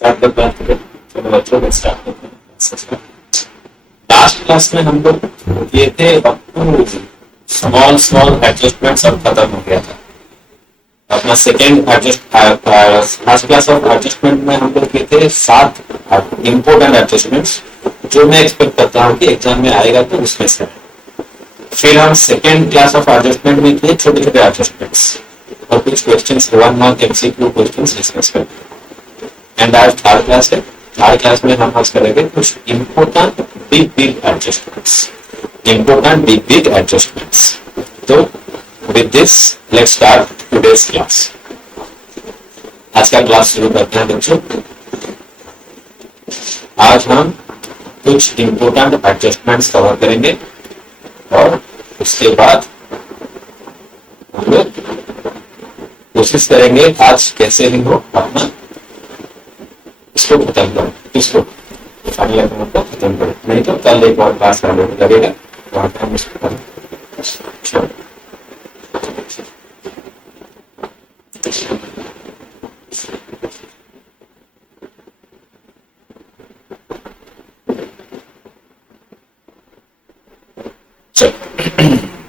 Start करते हैं। चलो बच्चों स्टार्ट करते हैं। लास्ट क्लास में हम लोग किए थे स्मॉल स्मॉल एडजस्टमेंट्स, अब खत्म हो गया था अपना second first class of adjustment में हम लोग किए थे 7 इंपोर्टेंट एडजस्टमेंट्स जो मैं एक्सपेक्ट करता हूँ कि एग्जाम में आएगा तो उसमें से। फिर हम सेकेंड क्लास ऑफ एडजस्टमेंट में किए छोटे छोटे एडजस्टमेंट्स और कुछ questions 1 mark MCQ questions discuss करते हैं। एंड आज थर्ड क्लास है। थर्ड क्लास में हम आज करेंगे कुछ इंपोर्टेंट बिग बिग एडजस्टमेंट्स। तो with this let's start today's class। आज का क्लास शुरू करते हैं बच्चों। आज हम कुछ इंपोर्टेंट एडजस्टमेंट्स कवर करेंगे और उसके बाद हम लोग कोशिश करेंगे आज कैसे ही हो अपना इसको खत्म करो, इसको फाइनल को खत्म करो, नहीं तो कल एक और क्लास लगेगा वहां पर हम इसको करेंगे।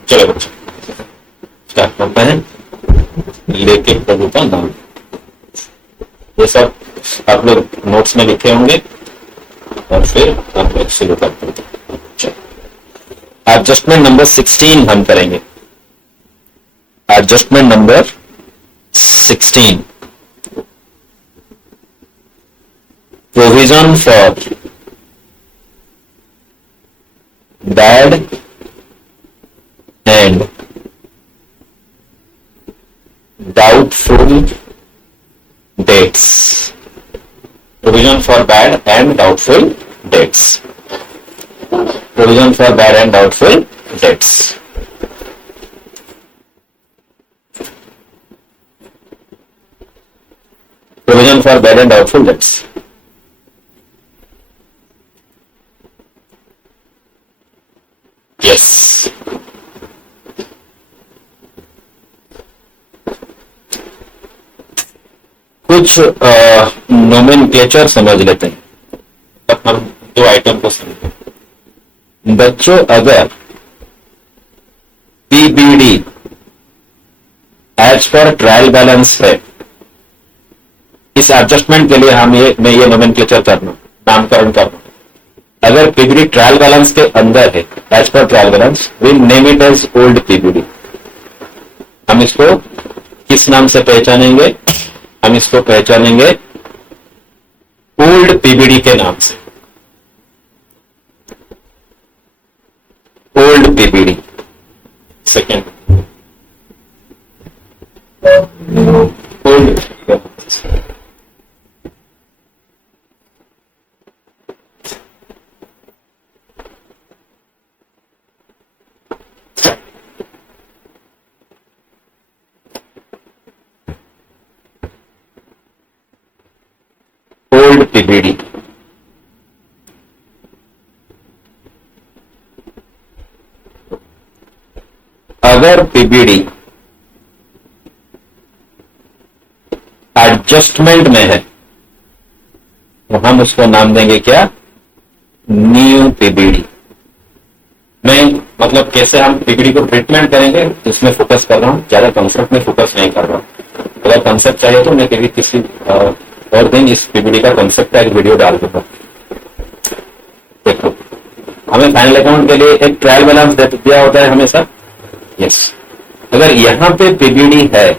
चलो बच्चों स्टार्ट करते हैं। लेके प्रभु का नाम, ये सब आप लोग नोट्स में लिखे होंगे और फिर आप लोग शुरू करते हैं। एडजस्टमेंट नंबर 16 हम करेंगे। Adjustment number 16, provision for bad and doubtful dates। Provision for bad and doubtful dates। Provision for bad and doubtful dates। Provision for bad and doubtful dates। Yes। कुछ नोमेनक्लेचर समझ लेते हैं। अब हम दो आइटम को समझें। बच्चों, अगर PBD as per trial balance है, इस एडजस्टमेंट के लिए मैं ये नोमेनक्लेचर करना, नामकरण करना। अगर पीबीडी ट्रायल बैलेंस के अंदर है, as per trial balance, will name it as old PBD. हम इसको किस नाम से पहचानेंगे? हम इसको पहचानेंगे ओल्ड पीबीडी के नाम से। Old PBD second old PBD. अगर पीबीडी एडजस्टमेंट में है तो हम उसको नाम देंगे क्या? New PBD. मैं मतलब कैसे हम पीबीडी को ट्रीटमेंट करेंगे इसमें फोकस कर रहा हूं, ज्यादा कंसेप्ट में फोकस नहीं कर रहा हूं। अगर कंसेप्ट चाहिए तो मैं कभी किसी और दिन इस पीबीडी का कंसेप्ट का एक वीडियो डाल दूंगा। देखो, हमें फाइनल अकाउंट के लिए एक ट्रायल बैलेंस दिया होता है हमेशा। यस, अगर यहां पे पीबीडी है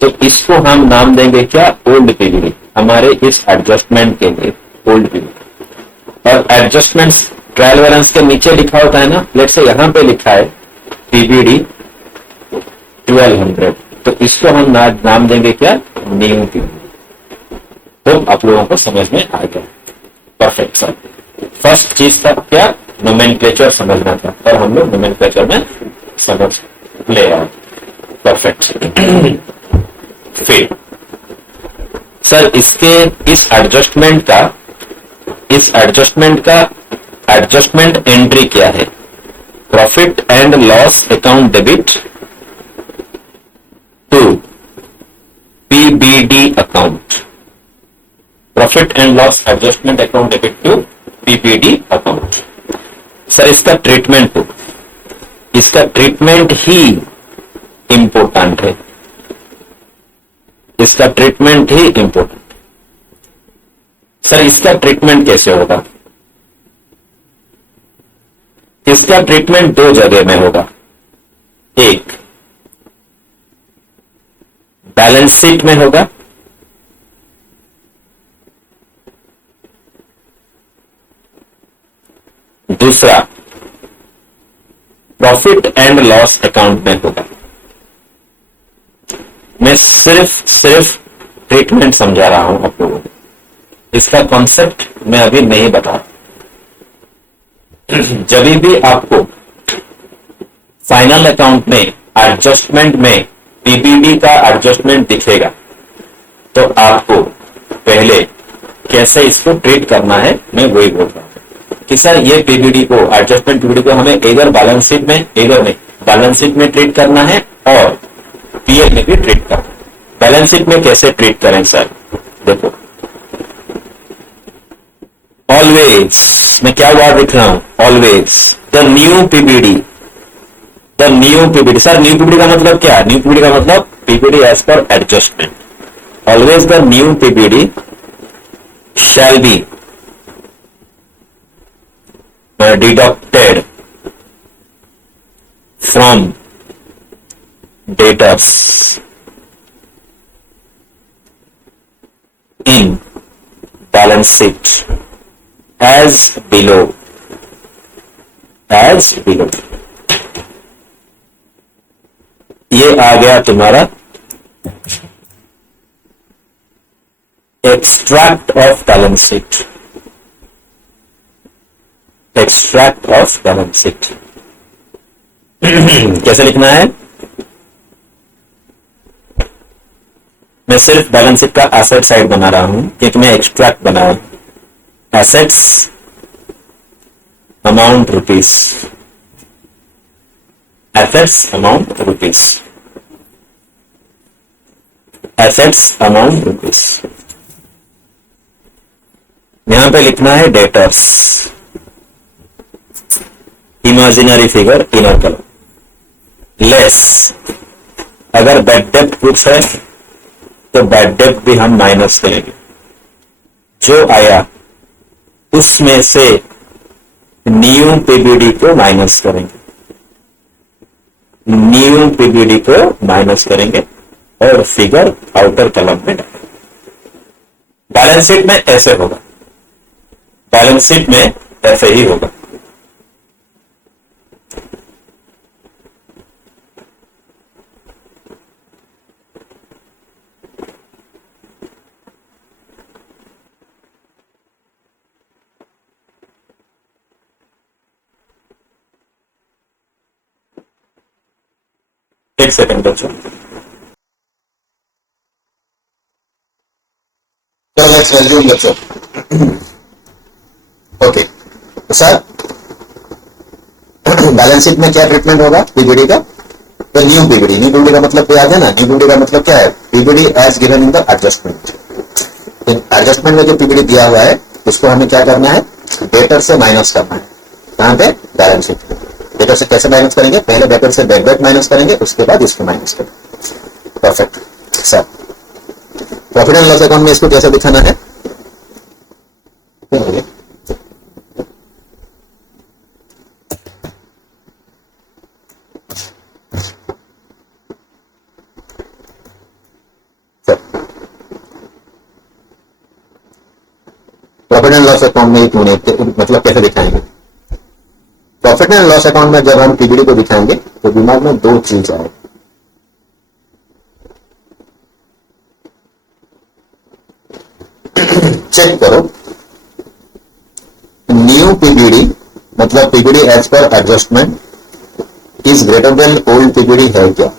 तो इसको हम नाम देंगे क्या? Old PBD. हमारे इस एडजस्टमेंट के लिए ओल्ड पीबीडी। और एडजस्टमेंट ट्रायल बैलेंस के नीचे लिखा होता है ना, लेट्स से यहां पे लिखा है पीबीडी 1200, तो इसको हम नाम देंगे क्या? New PBD. तो आप लोगों को समझ में आ गया। Perfect sir. फर्स्ट चीज था क्या? नोमेनक्लेचर समझना था और हम लोग नोमेनक्लेचर में समझ ले आए। परफेक्ट। फिर सर इस एडजस्टमेंट का एडजस्टमेंट एंट्री क्या है? Profit and loss account debit to PBD account. Profit and loss adjustment account debit to PPD account. Sir इसका ट्रीटमेंट ही इंपॉर्टेंट है, इसका ट्रीटमेंट ही इंपॉर्टेंट। सर इसका ट्रीटमेंट कैसे होगा? इसका ट्रीटमेंट दो जगह में होगा, एक बैलेंस शीट में होगा, दूसरा प्रॉफिट एंड लॉस अकाउंट में होगा। मैं सिर्फ ट्रीटमेंट समझा रहा हूं आप लोगों को, इसका कॉन्सेप्ट मैं अभी नहीं बता। जब भी आपको फाइनल अकाउंट में एडजस्टमेंट में पीबीडी का एडजस्टमेंट दिखेगा तो आपको पहले कैसे इसको ट्रीट करना है मैं वही बोल रहा हूं कि सर ये पीबीडी को एडजस्टमेंट पीबीडी को हमें इधर बैलेंस शीट में ट्रीट करना है और पीएल में भी ट्रीट करना है। बैलेंस शीट में कैसे ट्रीट करें सर? देखो ऑलवेज, मैं क्या वर्ड लिख रहा हूं? Always the new PBD sir new PBD का मतलब क्या है? न्यू पीबीडी का मतलब PBD as per adjustment. Always the new PBD shall be deducted from debtors in balance sheet as below ये आ गया तुम्हारा extract of balance sheet. Extract of balance sheet कैसे लिखना है? मैं सिर्फ बैलेंस शीट का एसेट साइड बना रहा हूं क्योंकि मैं एक्सट्रैक्ट बनाया। Assets amount rupees, assets amount rupees, assets amount rupees. यहां पे लिखना है डेटर्स, इमेजिनरी फिगर इनर कलम, लेस अगर बैड डेप्ट कुछ है तो बैड डेप्ट भी हम माइनस करेंगे। जो आया उसमें से न्यू पीबीडी को माइनस करेंगे, न्यू पीबीडी को माइनस करेंगे और फिगर आउटर कलम में डालेंगे। बैलेंस शीट में ऐसे होगा, बैलेंस शीट में ऐसे ही होगा। एक सेकंड बच्चों, So let's resume बच्चों। ओके तो सर बैलेंस शीट में क्या ट्रीटमेंट होगा पीबीडी का? तो न्यू पीबीडी का मतलब क्या है ना? न्यू पीबीडी का मतलब क्या है? PBD as given in the adjustment. Adjustment में जो पीबीडी दिया हुआ है उसको हमें क्या करना है? डेटर से माइनस करना है। कहां पे? Balance sheet. डेटर से कैसे माइनस करेंगे? पहले डेटर से बैक माइनस करेंगे, उसके बाद इसको माइनस करेंगे। Perfect sir. Profit and loss account में इसको कैसे दिखाना है? प्रॉफिट एंड लॉस अकाउंट में क्यों नहीं, मतलब कैसे दिखाएंगे? प्रॉफिट एंड लॉस अकाउंट में जब हम पीबीडी को दिखाएंगे तो दिमाग में दो चीज आए। चेक करो, न्यू पीबीडी मतलब PBD as per adjustment is greater than old PBD है क्या?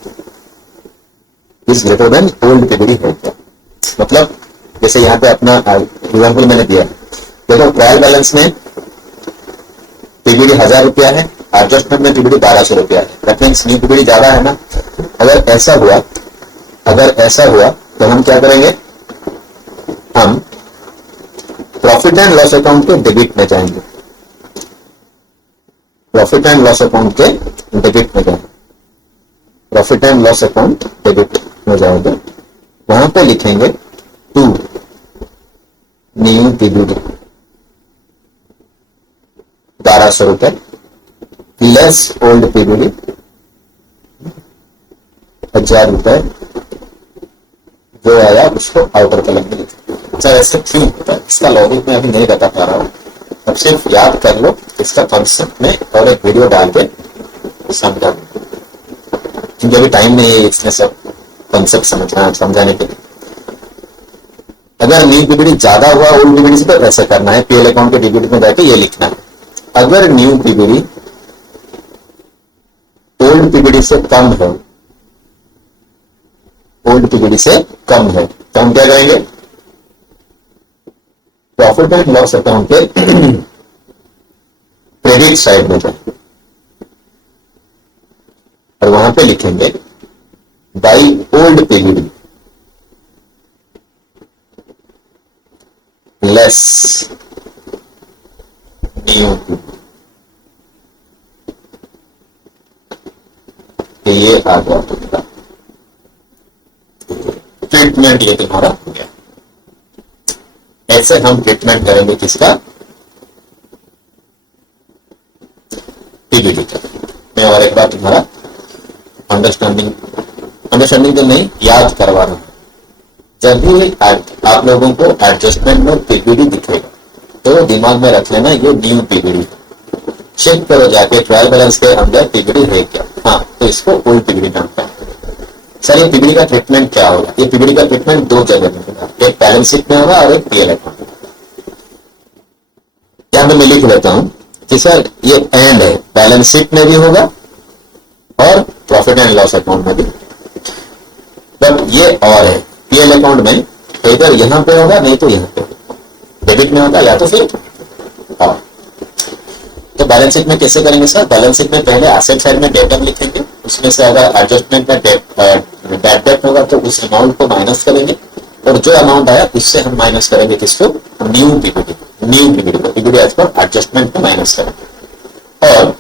Is greater than old PBD है क्या? मतलब जैसे यहां पे अपना एग्जाम्पल मैंने दिया, देखो ट्रायल बैलेंस में पीबीडी 1000 रुपया है, एडजस्टमेंट में पीबीडी 1200 रुपया है। दैट मीन्स न्यू पीबीडी ज्यादा है ना। अगर ऐसा हुआ तो हम क्या करेंगे? हम प्रॉफिट एंड लॉस अकाउंट के डेबिट में जाएंगे, प्रॉफिट एंड लॉस अकाउंट के डेबिट में जाएंगे, profit and loss account debit में जाएंगे, वहां पे लिखेंगे टू न्यू पीबीडी 1200 रुपए लेस ओल्ड पीबीडी 1000 रुपए, जो आया उसको आउटर कॉलम में लिखेंगे। सर ऐसे क्यों होता है, इसका लॉजिक मैं अभी नहीं बता पा रहा हूं, अब सिर्फ याद कर लो, इसका कॉन्सेप्ट में और एक वीडियो डाल के समझा, क्योंकि अभी टाइम नहीं है इसमें सब कॉन्सेप्ट समझाने के लिए। अगर न्यू पीबीडी ज्यादा हुआ ओल्ड पीबीडी से तो ऐसे करना है, पीएल अकाउंट के डेबिट में जाके ये लिखना है। अगर न्यू पीबीडी ओल्ड पीबीडी से कम है, ओल्ड पीबीडी से कम है, तो हम क्या करेंगे, प्रॉफिट एंड लॉस अकाउंट के क्रेडिट साइड में जाएंगे और वहां पे लिखेंगे by old PBD less new PBD. ये आ गया तुम्हारा ट्रीटमेंट, ये तुम्हारा हो गया। ऐसे हम ट्रीटमेंट करेंगे किसका, पीबीडी का। मैं और एक बार तुम्हारा अंडरस्टैंडिंग तो नहीं, याद करवा रहा हूं। जब भी आप लोगों को एडजस्टमेंट में पीबीडी दिखेगा तो दिमाग में रख लेना ये न्यू पीबीडी। चेक करो जाके ट्रायल बैलेंस के अंदर पीबीडी है क्या, हाँ तो इसको ओल्ड पीबीडी नाम का। सर ये पीबीडी का ट्रीटमेंट क्या होगा, ये पीबीडी का ट्रीटमेंट दो जगह में होगा, एक बैलेंस शीट में होगा और एक पीएल अकाउंट में। यहां पर मैं लिख लेता हूं कि सर ये एंड है, बैलेंस शीट में भी होगा और प्रॉफिट एंड लॉस अकाउंट में भी, बट ये और है पीएल अकाउंट में इधर यहां पे होगा नहीं तो यहां पे डेबिट में होगा या तो फिर और। तो बैलेंस शीट में कैसे करेंगे सर, बैलेंस शीट में पहले एसेट साइड में डेटर लिखेंगे, उसमें से अगर एडजस्टमेंट में बैड डेट होगा तो उस अमाउंट को माइनस करेंगे और जो अमाउंट आया उससे हम माइनस करेंगे किसको, न्यू पीबीडी, न्यू पीबीडी को पीबीडी एज पर एडजस्टमेंट में माइनस करेंगे। और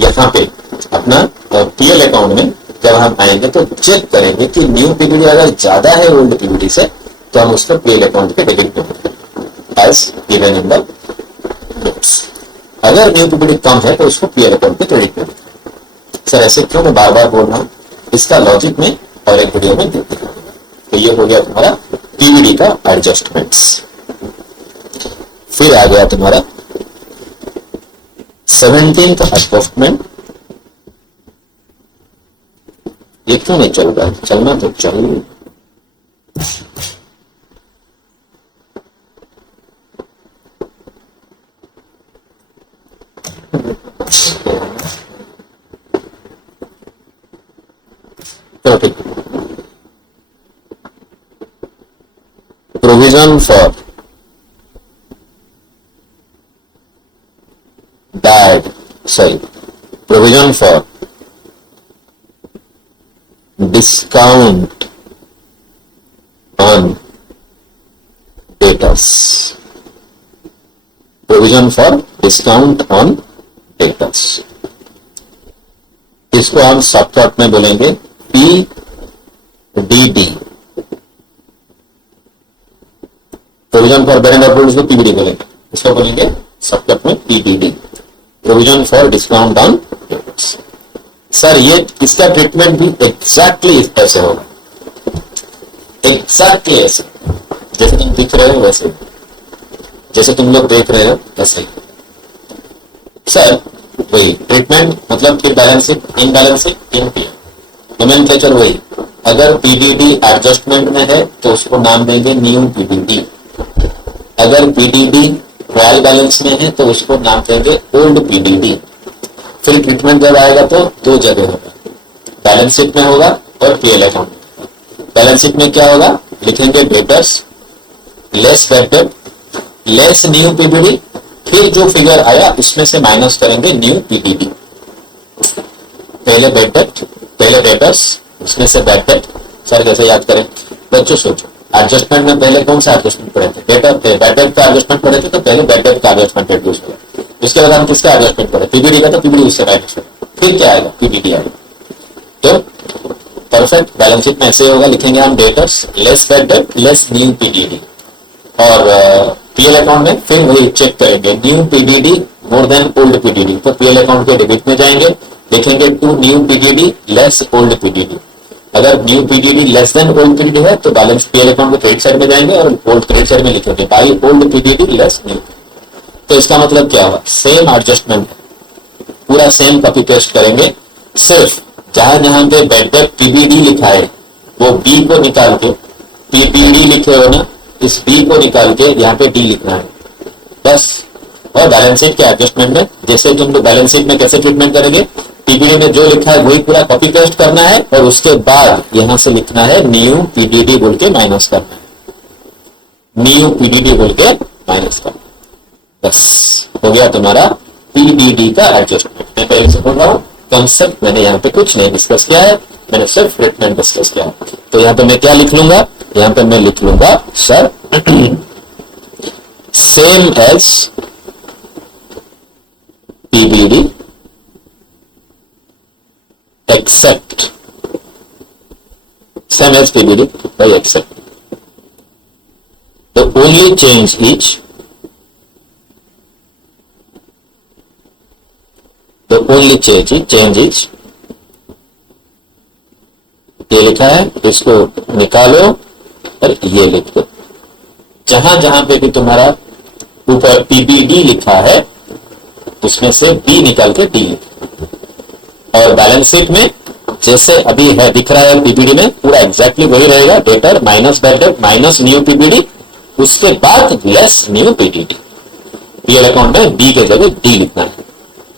यहाँ पे अपना पीएल अकाउंट में जब हम आएंगे तो चेक करेंगे कि न्यू पीबीडी अगर ज्यादा है ओल्ड पीबीडी से तो हम उसको पीएल अकाउंट के डेबिट में as given in the notes. अगर न्यू पीबीडी कम है तो उसको पीएल अकाउंट के क्रेडिट में। सर ऐसे क्यों मैं बार बार बोल रहा हूं, इसका लॉजिक में और एक वीडियो में देख दिखाऊंगा। तो ये हो गया तुम्हारा पीबीडी का एडजस्टमेंट्स। फिर आ गया तुम्हारा 17th एडजस्टमेंट। ये क्यों नहीं चल रहा है, चलना तो चाहिए। चलो ठीक, provision for provision for discount on debtors, provision for discount on debtors, इसको हम शॉर्टकट में बोलेंगे PDD, provision for bear and को पीबीडी बोलेंगे, इसको बोलेंगे शॉर्टकट में PDD, provision for discount on debts. Sir ये इसका ट्रीटमेंट भी एग्जैक्टली ऐसे होगा, एग्जैक्टली ऐसे जैसे तुम दिख रहे हो वैसे, जैसे तुम लोग देख रहे हो वैसे ही। सर वही ट्रीटमेंट मतलब फिर balance sheet, in balance sheet, in PL, nomenclature वही। अगर पीडीडी एडजस्टमेंट में है तो उसको नाम देंगे न्यू पीडीडी, अगर पीडीडी ट्रायल बैलेंस में है तो उसको नाम देंगे ओल्ड पीडीडी। फिर ट्रीटमेंट जब आएगा तो दो जगह होगा, बैलेंस शीट में होगा और पीएल अकाउंट में। बैलेंस शीट में क्या होगा, लिखेंगे debtors less bad debt less new PBD, फिर जो फिगर आया उसमें से माइनस करेंगे न्यू पीडीडी। पहले बैड डेट, पहले डेटर्स, उसमें से बैड डेट। सर कैसे याद करें बच्चों, सोचो एडजस्टमेंट में पहले कौन सा एडजस्टमेंट पढ़े थे? डेटर थे, बैड डेट का एडजस्टमेंट पढ़े थे, तो पहले बैड डेट का एडजस्टमेंट इंट्रोड्यूस हुआ। उसके बाद हम किसका एडजस्टमेंट पढ़े? पीबीडी का, तो पीबीडी उससे माइनस होगा, फिर क्या आएगा? पीबीडी आएगा। तो परफेक्ट बैलेंस शीट में ऐसे होगा, लिखेंगे हम debtors less bad debt less new PDD, और पीएल अकाउंट में फिर वही चेक करेंगे new PDD more than old PDD, तो पीएल अकाउंट के डेबिट में जाएंगे, देखेंगे to new PDD less old PDD. अगर new PDD less than old PDD है तो बैलेंस पीएल अकाउंट के क्रेडिट साइड में जाएंगे और ओल्ड क्रेडिट साइड में लिखेंगे by old PDD less new. तो इसका मतलब क्या हुआ? सेम एडजस्टमेंट, पूरा सेम कॉपी पेस्ट करेंगे, सिर्फ जहां जहां पे बैड डेट पीबीडी लिखा है वो बी को निकाल के, पीबीडी लिखे हो ना, इस बी को निकाल के यहाँ पे डी लिखना है बस। और बैलेंस शीट के एडजस्टमेंट में जैसे कि हम लोग बैलेंस शीट में कैसे ट्रीटमेंट करेंगे, पीबीडी में जो लिखा है वही पूरा कॉपी पेस्ट करना है और उसके बाद यहां से लिखना है न्यू पीडीडी बोल के माइनस करना है, न्यू पीडीडी बोल के माइनस करना है, बस हो गया तुम्हारा पीडीडी का एडजस्टमेंट। मैं पहले से बोल रहा हूं, कॉन्सेप्ट मैंने यहाँ पे कुछ नहीं डिस्कस किया है, मैंने सिर्फ ट्रीटमेंट डिस्कस किया है। तो यहाँ पे मैं क्या लिख लूंगा? यहाँ पे मैं लिख लूंगा sir same as PBD except, same as PBD by except, the only change is, the only change is ये लिखा है, इसको निकालो और ये लिख दो। जहां जहां पे भी तुम्हारा ऊपर पीबीडी लिखा है उसमें से बी निकाल के डी लिखो, और बैलेंस शीट में जैसे अभी है दिख रहा है पीबीडी में पूरा एग्जैक्टली वही रहेगा, debtor minus bad debt minus new PBD, उसके बाद less new PDD. PL account में बी के जगह डी लिखना है,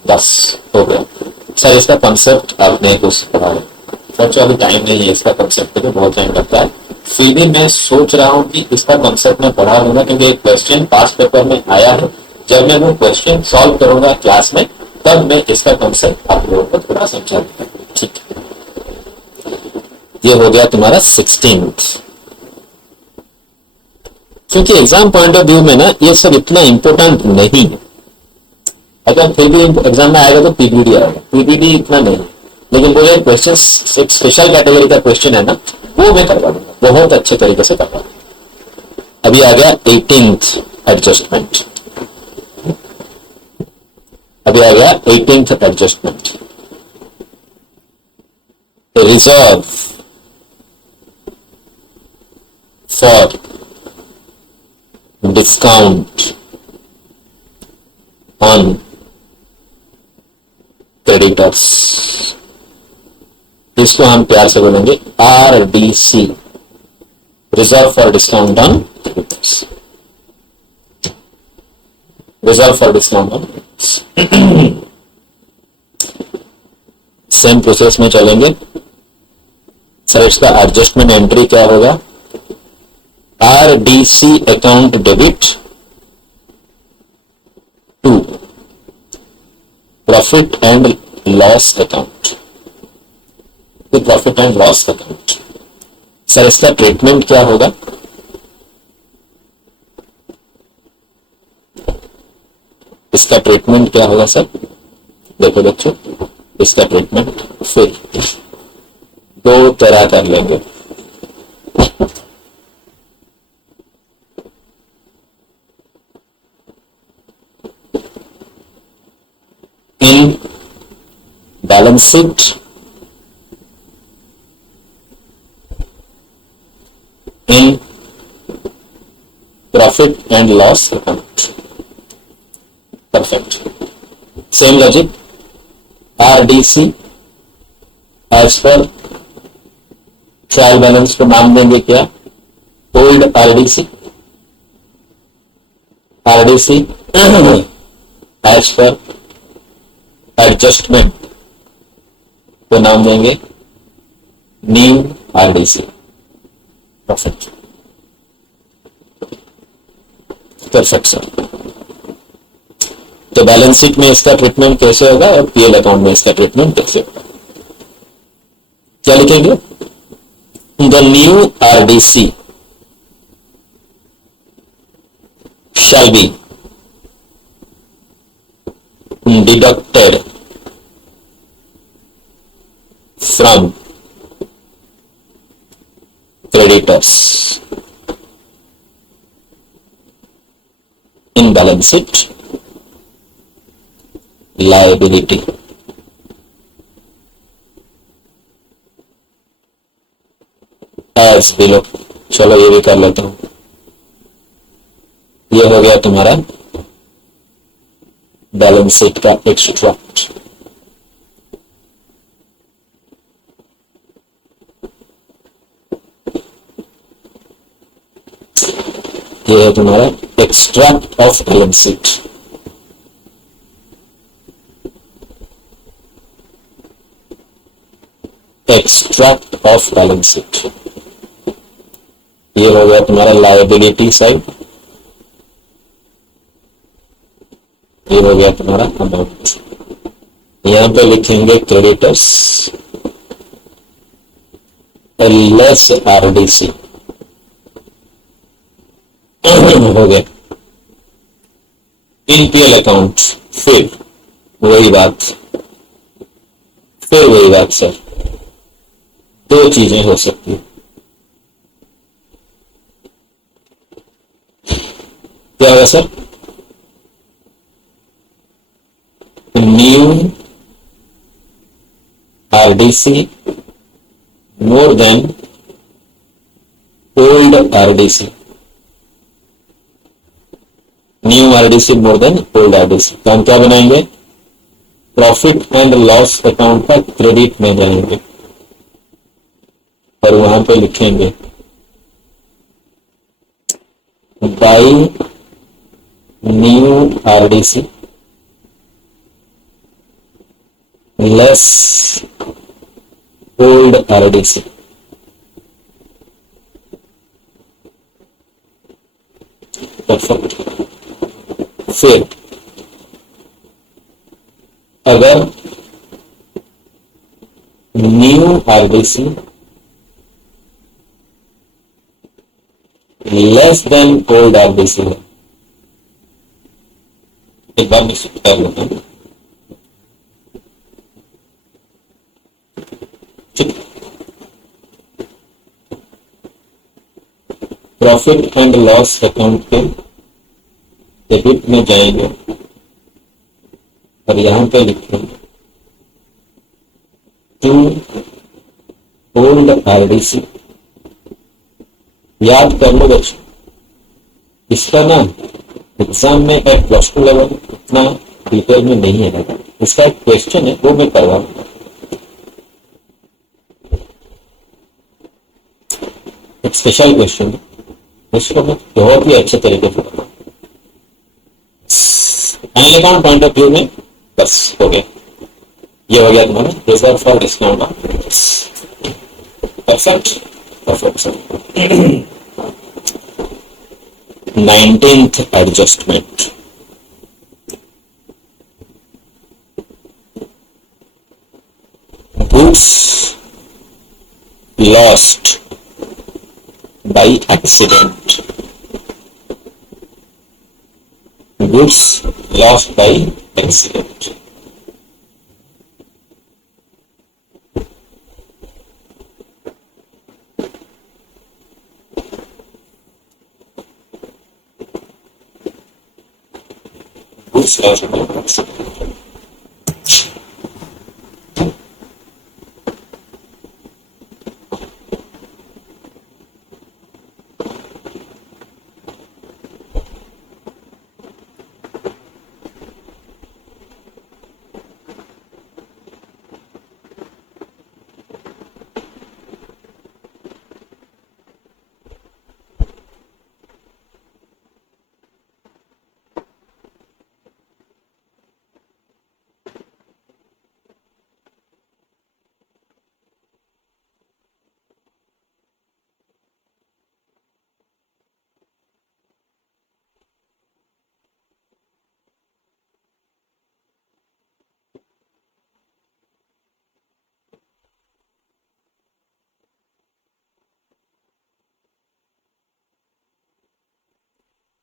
बस हो गया। सर इसका कॉन्सेप्ट आपने कुछ पढ़ा है? बच्चों अभी टाइम नहीं है इसका कॉन्सेप्ट के लिए, बहुत टाइम लगता है, फिर भी मैं सोच रहा हूं कि इसका कॉन्सेप्ट मैं पढ़ा लूंगा, क्योंकि एक क्वेश्चन पास पेपर में आया है। जब मैं वो क्वेश्चन सॉल्व करूंगा क्लास में तब मैं इसका कॉन्सेप्ट आप लोगों को थोड़ा समझा दूंगा, ठीक है? ये हो गया तुम्हारा 16th। क्योंकि एग्जाम पॉइंट ऑफ व्यू में ना ये सब इतना इंपॉर्टेंट नहीं है, अगर फिर भी एग्जाम में आएगा तो पीबीडी आएगा, पीबीडी इतना नहीं, लेकिन वो एक क्वेश्चन एक स्पेशल कैटेगरी का क्वेश्चन है ना, वो मैं करवा दूंगा, बहुत अच्छे तरीके से करवा दूंगा। अभी आ गया 18th एडजस्टमेंट, अभी आ गया 18th adjustment, reserve for discount on creditors, इसको हम प्यार से बोलेंगे RDC, reserve for discount on creditors, reserve for discount on creditors. Same process में चलेंगे सर। इसका एडजस्टमेंट एंट्री क्या होगा? RDC account debit to profit and loss account, profit and loss account. Sir इसका ट्रीटमेंट क्या होगा? इसका ट्रीटमेंट क्या होगा सर? देखो बच्चों, इसका ट्रीटमेंट फिर दो तरह कर लेंगे। In balance sheet in profit and loss account, perfect, same logic, RDC as per trial balance को नाम देंगे क्या? Old RDC, RDC as per adjustment को नाम देंगे new RDC, perfect, perfect sir. तो बैलेंस शीट में इसका ट्रीटमेंट कैसे होगा और पीएल अकाउंट में इसका ट्रीटमेंट कैसे होगा? क्या लिखेंगे? The new RDC shall be deducted from creditors in balance sheet liability. As below. चलो ये भी कर लेता हूं. ये हो गया तुम्हारा बैलेंस शीट का एक्सट्रैक्ट. ये है तुम्हारा extract of balance sheet. Extract of balance sheet. ये हो गया तुम्हारा लायबिलिटी साइड. ये हो गया तुम्हारा अमाउंट. यहां पे लिखेंगे क्रेडिटर्स लेस आरडीसी. हो गया इनपीएल अकाउंट. फिर वही बात सर. दो चीजें हो सकती है. क्या होगा सर? न्यू आरडीसी मोर than old RDC. New RDC मोर देन ओल्ड आरडीसी. तो हम क्या बनाएंगे? प्रॉफिट एंड लॉस अकाउंट का क्रेडिट में जाएंगे और वहां पे लिखेंगे by new RDC less old RDC. Perfect. फिर अगर new RDC less than old RDC है. एक बार निश्चित कर लेते हैं. प्रॉफिट एंड लॉस अकाउंट के डेबिट में जाएंगे और यहां पे लिखेंगे टू ओल्ड आरडीसी. याद कर लो बच्चों, इसका ना एग्जाम में एक प्लस टू लेवल इतना डिटेल में नहीं है. इसका एक क्वेश्चन है वो मैं करवा दूंगा. एक स्पेशल क्वेश्चन है, उसको मैं बहुत ही अच्छे तरीके से बताऊंगा. Final account point of view में बस हो गया. ये हो गया तुम्हारा reserve for discount. Perfect. Perfect sir. 19th adjustment. Goods lost by accident. Goods lost by accident. Goods lost by accident.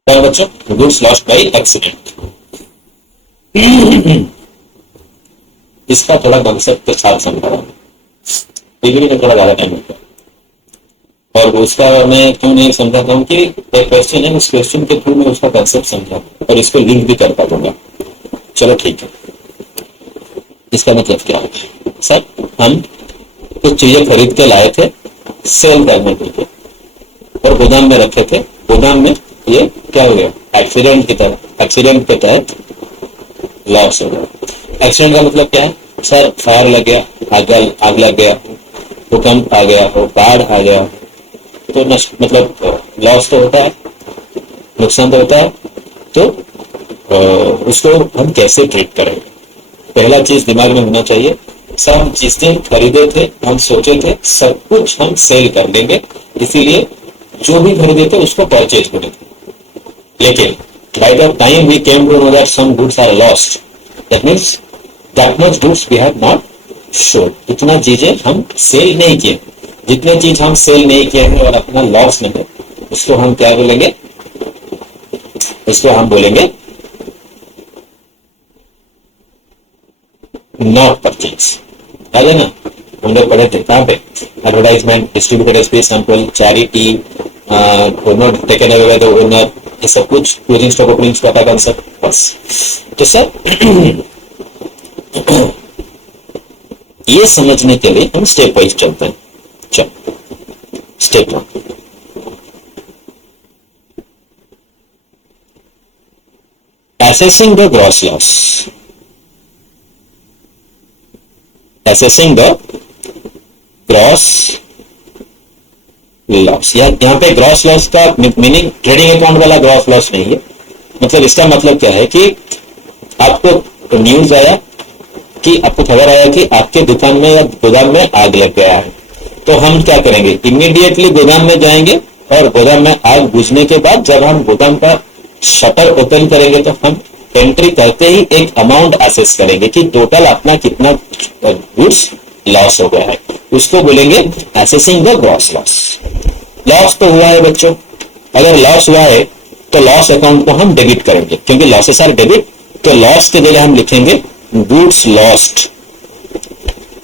क्या बच्चों, गुड्स लॉस्ट बाई एक्सीडेंट। इसका थोड़ा कॉन्सेप्ट के साथ समझा रहा हूँ, डिग्री में थोड़ा ज्यादा टाइम लगता है। और उसका मैं क्यों नहीं समझाता हूँ कि एक क्वेश्चन है, उस क्वेश्चन के थ्रू मैं उसका कॉन्सेप्ट समझा और इसको लिंक भी कर पाऊंगा। चलो ठीक है। इसका मतलब क्या है सर, हम कुछ चीजें खरीद के लाए थे सेल करने के लिए और गोदाम में रखे थे। गोदाम में ये क्या हो गया, एक्सीडेंट की तरह, एक्सीडेंट के तहत लॉस हो गया। एक्सीडेंट का मतलब क्या है सर, फायर लग गया, आग लग गया, भूकंप आ गया हो, बाढ़ आ गया, तो नष्ट मतलब लॉस तो होता है, नुकसान तो होता है। तो उसको हम कैसे ट्रीट करेंगे, पहला चीज दिमाग में होना चाहिए, सर हम जिस दिन खरीदे थे हम सोचे थे सब कुछ हम सेल कर देंगे, इसीलिए जो भी खरीदे थे उसको परचेज करें थे। लेकिन by the time we came to know that some goods are lost, that means that much goods we have not sold. इतना चीजें हम सेल नहीं किए। जितने चीज हम सेल नहीं किए हैं और अपना लॉस में है, उसको हम क्या बोलेंगे, उसको हम बोलेंगे नॉट परचेज। है ना, हम लोग पढ़े थे कहाँ पे, advertisement, distributed space sample, charity, not taken away by the owner, ये सब कुछ क्लोजिंग स्टॉक ओपनिंग्स का कंसेप्ट बस। तो सर ये समझने के लिए हम स्टेप वाइज चलते हैं। चलो step 1, assessing the gross loss, assessing the gross loss. यहाँ पे ग्रॉस लॉस का मीनिंग ट्रेडिंग अकाउंट वाला ग्रॉस लॉस नहीं है। मतलब इसका मतलब क्या है कि आपको न्यूज आया, कि आपको खबर आया कि आपके दुकान में या गोदाम में आग लग गया है, तो हम क्या करेंगे, इमीडिएटली गोदाम में जाएंगे और गोदाम में आग बुझने के बाद जब हम गोदाम का शटर ओपन करेंगे तो हम एंट्री करते ही एक अमाउंट एसेस करेंगे कि टोटल अपना कितना गुड्स लॉस हो गया है, उसको बोलेंगे assessing the gross loss. Loss तो हुआ है बच्चों, अगर लॉस हुआ है तो लॉस अकाउंट को हम डेबिट करेंगे, क्योंकि लॉसेस आर डेबिट। तो लॉस के जगह हम लिखेंगे goods lost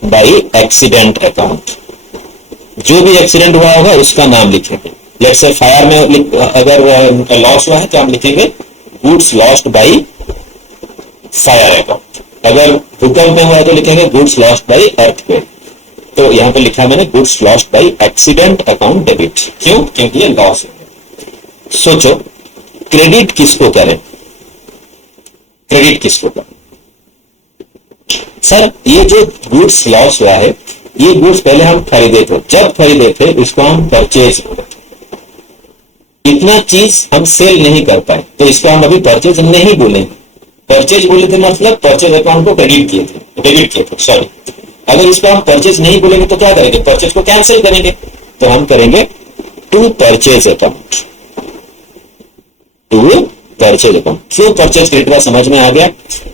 by accident account. जो भी एक्सीडेंट हुआ होगा उसका नाम लिखेंगे। लेट्स से फायर में अगर लॉस हुआ है तो हम लिखेंगे goods lost by fire account. अगर भूकंप में हुआ है तो लिखेंगे गुड्स लॉस्ट बाय अर्थक्वेक। तो यहां पे लिखा मैंने goods lost by accident account debit. क्यों? क्योंकि ये लॉस है। सोचो क्रेडिट किसको करें, क्रेडिट किसको करें? सर ये जो गुड्स लॉस हुआ है, ये गुड्स पहले हम खरीदे थे, जब खरीदे थे इसको हम परचेज बोले थे। इतना चीज हम सेल नहीं कर पाए तो इसको हम अभी परचेज नहीं बोलेंगे। परचेज बोले थे मतलब परचेज अकाउंट को क्रेडिट किए थे, डेबिट किए थे, सॉरी। अगर इसको हम परचेज नहीं बोलेंगे तो क्या करेंगे, परचेज को कैंसिल करेंगे। तो हम करेंगे to purchase account, to purchase account. क्यों परचेज क्रेडिट समझ में आ गया।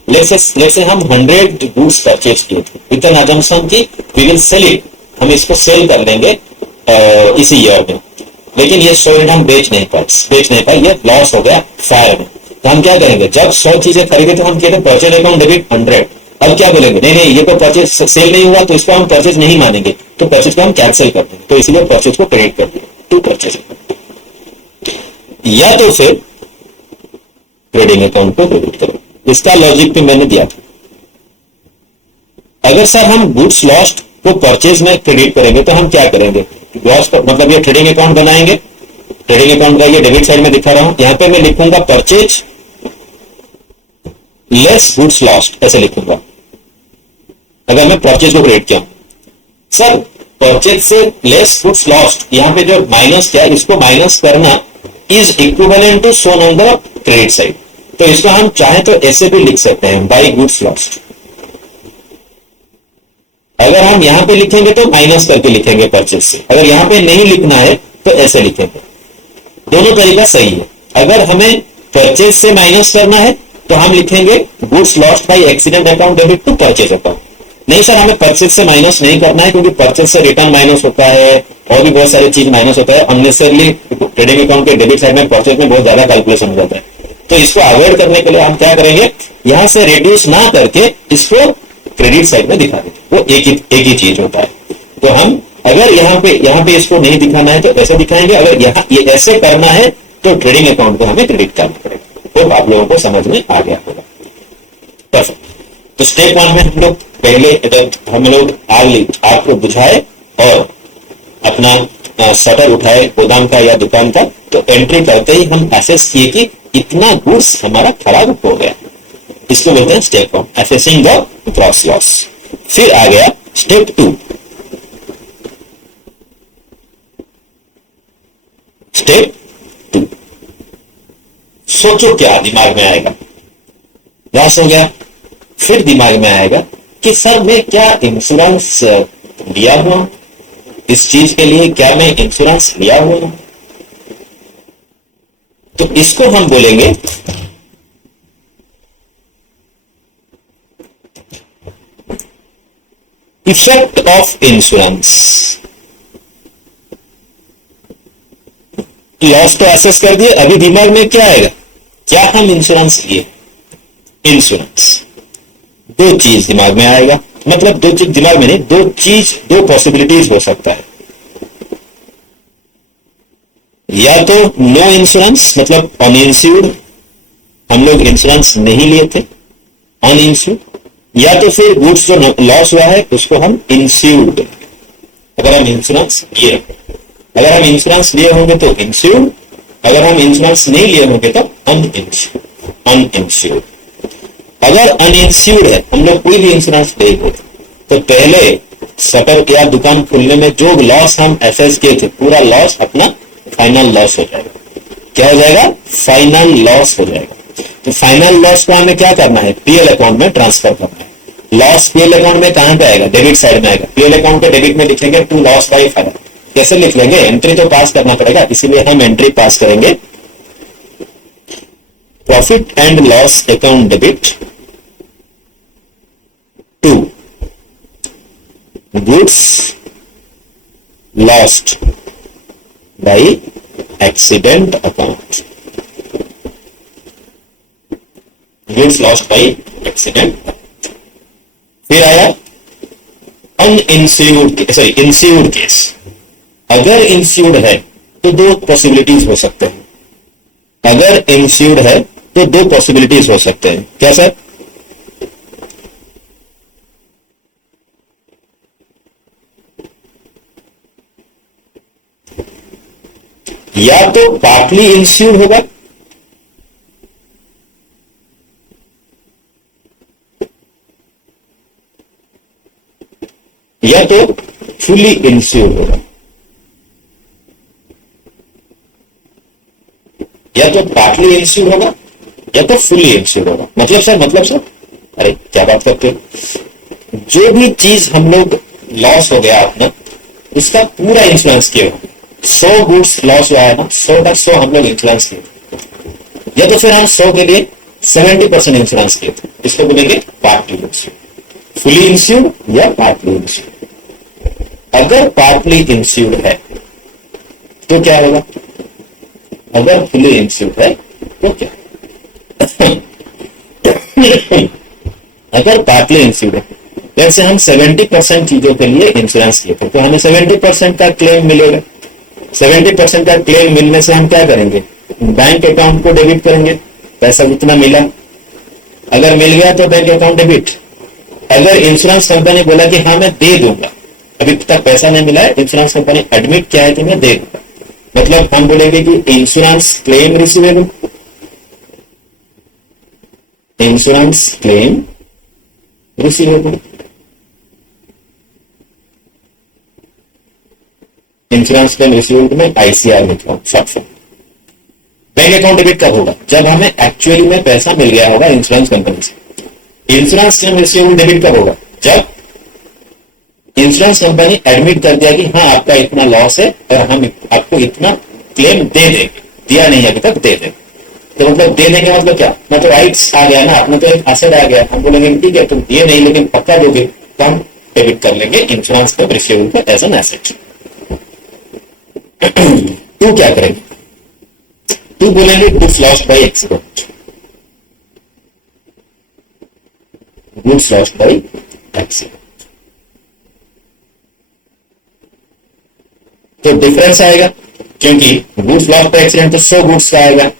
लेट्स से हम 100 गुड्स परचेज किए थे विद एन अजम्पशन की वी विल सेल इट, हम इसको सेल कर देंगे इसी ईयर में, लेकिन ये 100 यूनिट हम बेच नहीं पाए, ये लॉस हो गया फायर में। तो हम क्या करेंगे, जब 100 चीजें खरीदे तो हम कहते परचेज अकाउंट डेबिट 100। अब क्या बोलेंगे, नहीं ये तो परचेज सेल नहीं हुआ तो इसको हम परचेज नहीं मानेंगे, तो परचेज को हम कैंसिल कर देंगे। तो इसलिए परचेज को क्रेडिट कर देंगे टू परचेज। या तो फिर ट्रेडिंग अकाउंट को क्रेडिट करें। इसका लॉजिक भी मैंने दिया था। अगर सर हम गुड्स लॉस्ट को परचेज में क्रेडिट करेंगे तो हम क्या करेंगे, लॉस मतलब ये ट्रेडिंग अकाउंट बनाएंगे। ट्रेडिंग अकाउंट का ये डेबिट साइड में दिखा रहा हूं, यहां पे मैं लिखूंगा परचेज लेस गुड्स लॉस्ट, ऐसे लिखूंगा अगर मैं परचेज को क्रेडिट किया। सर परचेज से लेस गुड्स लॉस्ट, यहां पे जो माइनस किया इसको माइनस करना is equivalent to shown on the credit side. तो इसको हम चाहे तो ऐसे भी लिख सकते हैं, बाई गुड्स लॉस्ट। अगर हम यहां पे लिखेंगे तो माइनस करके लिखेंगे परचेज से, अगर यहां पे नहीं लिखना है तो ऐसे लिखेंगे। दोनों तरीका सही है। अगर हमें परचेज से माइनस करना है तो हम लिखेंगे goods lost by accident account debit to purchase account. नहीं सर हमें परचेज से माइनस नहीं करना है, क्योंकि परचेज से रिटर्न माइनस होता है, और भी बहुत सारी चीज माइनस होता है अननेसेसरली। ट्रेडिंग अकाउंट के डेबिट साइड में प्रोसेस में बहुत ज्यादा कैलकुलेशन हो जाता है। तो इसको अवॉइड करने के लिए हम क्या करेंगे, यहां से रिड्यूस ना करके इसको क्रेडिट साइड में दिखा देंगे। वो एक ही चीज होता है। तो हम अगर यहाँ पे इसको नहीं दिखाना है तो ऐसे दिखाएंगे, अगर यहाँ ये ऐसे करना है तो ट्रेडिंग अकाउंट को हमें क्रेडिट करना पड़ेगा। तो आप लोगों को समझ में आ गया होगा। परफेक्ट। तो स्टेप 1 में हम लोग पहले हम लोग आग को बुझाए और अपना शटर उठाए गोदाम का या दुकान का। तो एंट्री करते ही हम एसेस किए कि इतना गुड्स हमारा खराब हो गया। इसको बोलते हैं step 1, assessing the gross loss. फिर आ गया स्टेप 2। स्टेप 2 सोचो क्या दिमाग में आएगा। लॉस हो गया, फिर दिमाग में आएगा कि सर मैं क्या इंश्योरेंस लिया हुआ, इस चीज के लिए क्या मैं इंश्योरेंस लिया हुआ हूं। तो इसको हम बोलेंगे इफेक्ट ऑफ इंश्योरेंस। लॉस तो एसेस कर दिए, अभी दिमाग में क्या आएगा, क्या हम इंश्योरेंस लिए। इंश्योरेंस, दो चीज दिमाग में आएगा, मतलब दो चीज दिमाग में नहीं, दो पॉसिबिलिटीज हो सकता है। या तो नो इंश्योरेंस, मतलब अनइंश्योर्ड, हम लोग इंश्योरेंस नहीं लिए थे, अनइंश्योर्ड। या तो फिर गुड्स जो लॉस हुआ है उसको हम इंश्योर्ड, अगर हम इंश्योरेंस लिए, अगर हम इंश्योरेंस लिए होंगे तो इंश्योर्ड, अगर हम इंश्योरेंस नहीं लिए होंगे तो अनइंश्योर्ड। अगर अनइंश्योर्ड है, हम लोग कोई भी इंश्योरेंस नहीं होते, तो पहले शटर या दुकान खुलने में जो लॉस हम एसेस किए थे, पूरा लॉस अपना फाइनल लॉस हो जाएगा। क्या हो जाएगा, फाइनल लॉस हो जाएगा। तो फाइनल लॉस को हमें क्या करना है, पीएल अकाउंट में ट्रांसफर करना है। लॉस पीएल अकाउंट में कहां पे आएगा, डेबिट साइड में आएगा। पीएल अकाउंट के डेबिट में लिखेंगे टू लॉस बाई फाइनल। कैसे लिख लेंगे, एंट्री तो पास करना पड़ेगा, इसीलिए हम एंट्री पास करेंगे, profit and loss account debit to goods lost by accident account, goods lost by accident. फिर आया अनइंश्योर्ड, सॉरी इंश्योर्ड केस। अगर इंश्योर्ड है तो दो पॉसिबिलिटीज हो सकते हैं, अगर इंश्योर्ड है तो दो पॉसिबिलिटीज हो सकते हैं। क्या सर, या तो पार्टली इंश्योर्ड होगा, या तो फुली इंश्योर्ड होगा, या तो पार्टली इंश्योर्ड होगा या तो फुली इंश्योर्ड होगा। मतलब सर अरे क्या बात करते हो, जो भी चीज हम लोग लॉस हो गया अपना, उसका पूरा इंश्योरेंस किया। 100 गुड्स लॉस हुआ है ना, 100 का 100 हम लोग इंश्योरेंस किए, या तो फिर हम 100 के लिए 70% इंश्योरेंस किए थे, इसको बोलेंगे पार्टली इंश्योर्ड, फुली इंश्योर्ड या पार्टली इंश्योर्ड। अगर पार्टली इंश्योर्ड है तो क्या होगा, अगर फुली इंश्योर्ड है तो क्या अगर पार्टली इंश्योर्ड है, जैसे हम 70% चीजों के लिए इंश्योरेंस किए थे, तो हमें 70% का क्लेम मिलेगा। 70% का क्लेम मिलने से हम क्या करेंगे, बैंक अकाउंट को डेबिट करेंगे, पैसा जितना मिला, अगर मिल गया तो बैंक अकाउंट डेबिट। अगर इंश्योरेंस कंपनी बोला कि हाँ मैं दे दूंगा, अभी तक पैसा नहीं मिला है, इंश्योरेंस कंपनी एडमिट किया है कि मैं दे दूंगा, मतलब हम बोलेंगे कि insurance claim receivable, insurance claim receivable, insurance claim receivable में आईसीआर लिखा हूं short form. Bank account debit कब होगा, जब हमें एक्चुअली में पैसा मिल गया होगा इंश्योरेंस कंपनी से। इंश्योरेंस क्लेम रिसीवेबल डेबिट कब होगा, जब इंश्योरेंस कंपनी एडमिट कर दिया कि हाँ आपका इतना लॉस है और हम आपको इतना क्लेम दे देंगे, दिया नहीं अभी तक दे देंगे। तो मतलब दे देंगे मतलब क्या, ना तो राइट्स आ गया ना, अपना तो एक एसेट आ गया, हम बोलेंगे ठीक है तुम दिए नहीं लेकिन पक्का दोगे, तो हम डेबिट कर लेंगे इंश्योरेंस क्लेम रिसीवेबल को एज एन एसेट। टू क्या करेंगे, टू बोलेंगे goods lost by accident, goods lost by accident. तो डिफरेंस आएगा, क्योंकि गुड्स लॉस्ट बाय एक्सीडेंट तो 100 गुड्स का आएगा,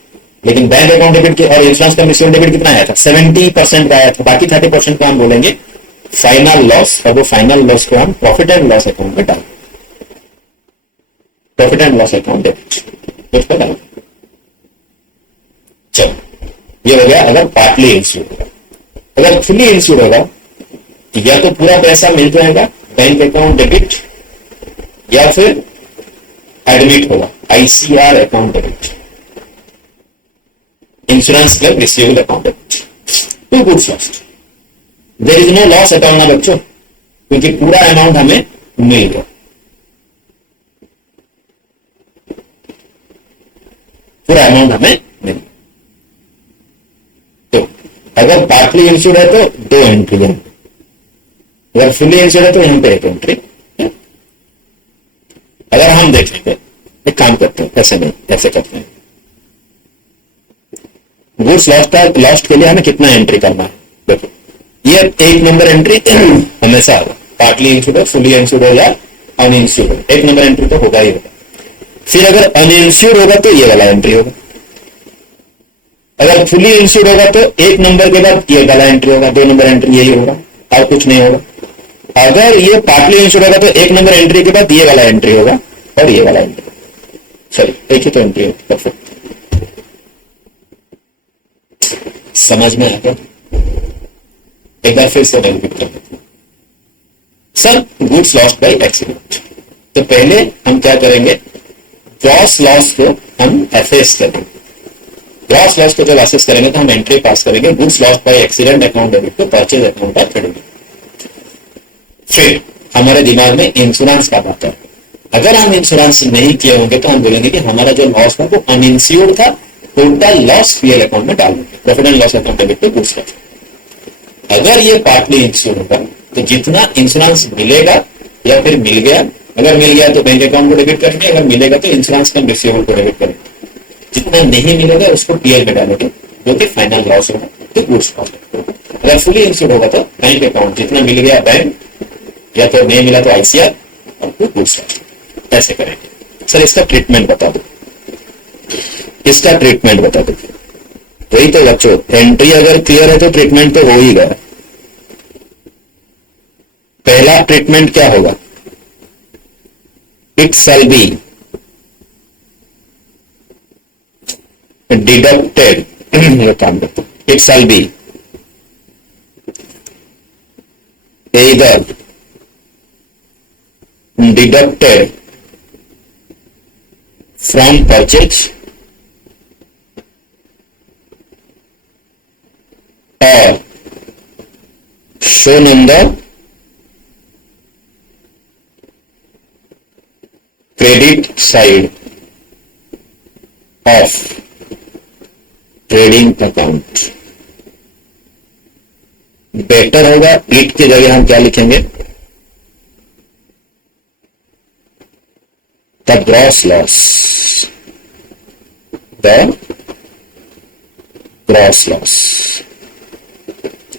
लेकिन बैंक अकाउंट डेबिट और इंश्योरेंस का मिसलेनियस डेबिट कितना आया था, 70% का आया था। बाकी 30% को हम बोलेंगे फाइनल लॉस, और वो फाइनल लॉस को हम प्रॉफिट एंड लॉस अकाउंट में डालेंगे, profit and loss account debit उसको डालेंगे। चलो ये हो गया अगर पार्टली इंश्योर्ड होगा। अगर फुली इंश्योर्ड होगा तो या तो पूरा पैसा मिल जाएगा बैंक अकाउंट डेबिट, या फिर एडमिट होगा ICR account debit, insurance claim receivable account debit, to goods lost. There is no loss account ना बच्चों, क्योंकि पूरा अमाउंट हमें मिल गया, पूरा अमाउंट हमें मिल गया। तो अगर पार्टली इंश्योर्ड है तो 2 एंट्री है, अगर फुली इंश्योर्ड है तो यहां पे 1 एंट्री है। अगर हम देखेंगे, एक काम करते हैं, ऐसे नहीं, ऐसे करते हैं, गुड्स लॉस्ट के लिए हमें कितना एंट्री करना है। देखो ये 1 नंबर एंट्री हमेशा होगा, पार्टली इंश्योर्ड, फुली इंश्योर्ड या अनइंश्योर्ड, 1 नंबर एंट्री तो होगा ही होगा। फिर अगर अनइंश्योर्ड होगा तो ये वाला एंट्री होगा, अगर फुली इंश्योर्ड होगा तो 1 नंबर के बाद ये वाला एंट्री होगा, 2 नंबर एंट्री यही होगा और कुछ नहीं होगा। अगर ये पार्टली इंश्योर्ड होगा तो 1 नंबर एंट्री के बाद ये वाला एंट्री होगा और ये वाला एंट्री, सॉरी एक ही तो एंट्री होगी। परफेक्ट, समझ में आ गया? एक बार फिर से रिपीट कर देते हैं। Sir goods lost by accident, तो पहले हम क्या करेंगे, ग्रॉस लॉस को हम एसेस करेंगे। ग्रॉस लॉस को जब एसेस करेंगे तो हम एंट्री पास करेंगे goods lost by accident account debit to purchase account of credit. फिर हमारे दिमाग में इंश्योरेंस का बात है, अगर हम इंश्योरेंस नहीं किए होंगे तो हम बोलेंगे कि हमारा जो लॉस था वो अनइंश्योर्ड था, टोटल लॉस पीएल अकाउंट में डाल देंगे, profit and loss account debit to goods lost. अगर ये पार्टली इंश्योर्ड होगा तो जितना इंश्योरेंस मिलेगा या फिर मिल गया, अगर मिल गया तो बैंक अकाउंट को डेबिट करेंगे, अगर मिलेगा तो इंश्योरेंस का रिसीवेबल को डेबिट करेंगे, जितना नहीं मिलेगा उसको पीएल में डालेंगे, जो कि फाइनल लॉस होगा तो गुड्स लॉस्ट। अगर फुली इंश्योर्ड होगा तो बैंक अकाउंट जितना मिल गया बैंक, या तो नहीं मिला तो आईसीआर और गुड्स लॉस्ट। ऐसे करेंगे। सर इसका ट्रीटमेंट बता दो, इसका ट्रीटमेंट बता दो। वही तो बच्चों, एंट्री अगर क्लियर है तो ट्रीटमेंट तो हो ही गया। पहला ट्रीटमेंट क्या होगा, इट शैल बी डिडक्टेड, काम करते, it shall be either deducted from purchase or shown on the credit side of trading account। Better होगा इट की जगह हम क्या लिखेंगे, the gross loss, the gross loss,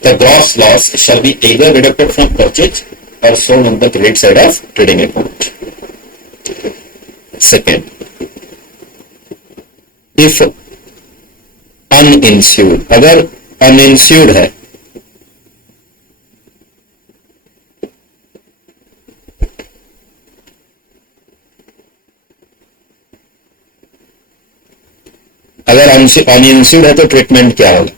the gross loss shall be either deducted from purchase or shown on the credit side of trading account। Second, if uninsured, अगर uninsured है अगर uninsured है तो ट्रीटमेंट क्या होगा,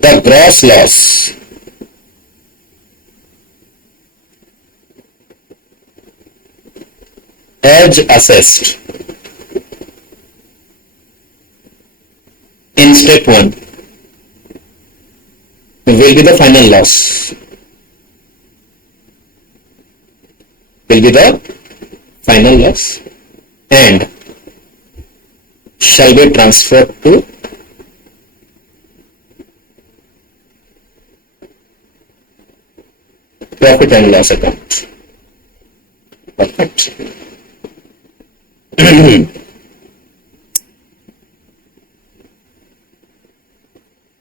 the gross loss as assessed in step 1 will be the final loss, will be the final loss and shall be transferred to profit and loss account. Perfect.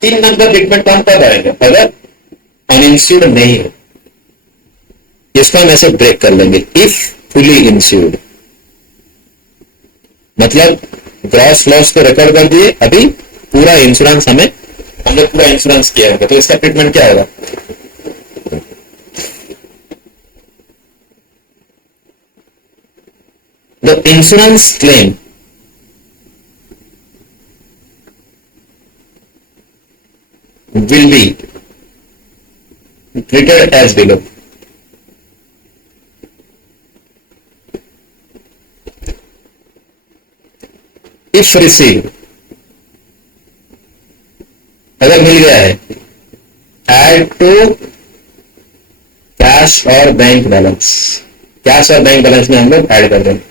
तीन number treatment कौन कब आएगा? अगर uninsured नहीं हो, इसको हम ऐसे ब्रेक कर लेंगे। इफ फुली इंश्योर्ड, मतलब ग्रॉस लॉस को रिकवर कर दिए, अभी पूरा इंश्योरेंस हमने पूरा इंश्योरेंस किया होगा, तो इसका ट्रीटमेंट क्या होगा? The insurance claim will be treated as below. If received, अगर मिल गया है, add to कैश और बैंक बैलेंस। कैश और बैंक बैलेंस में हम लोग ऐड कर देंगे।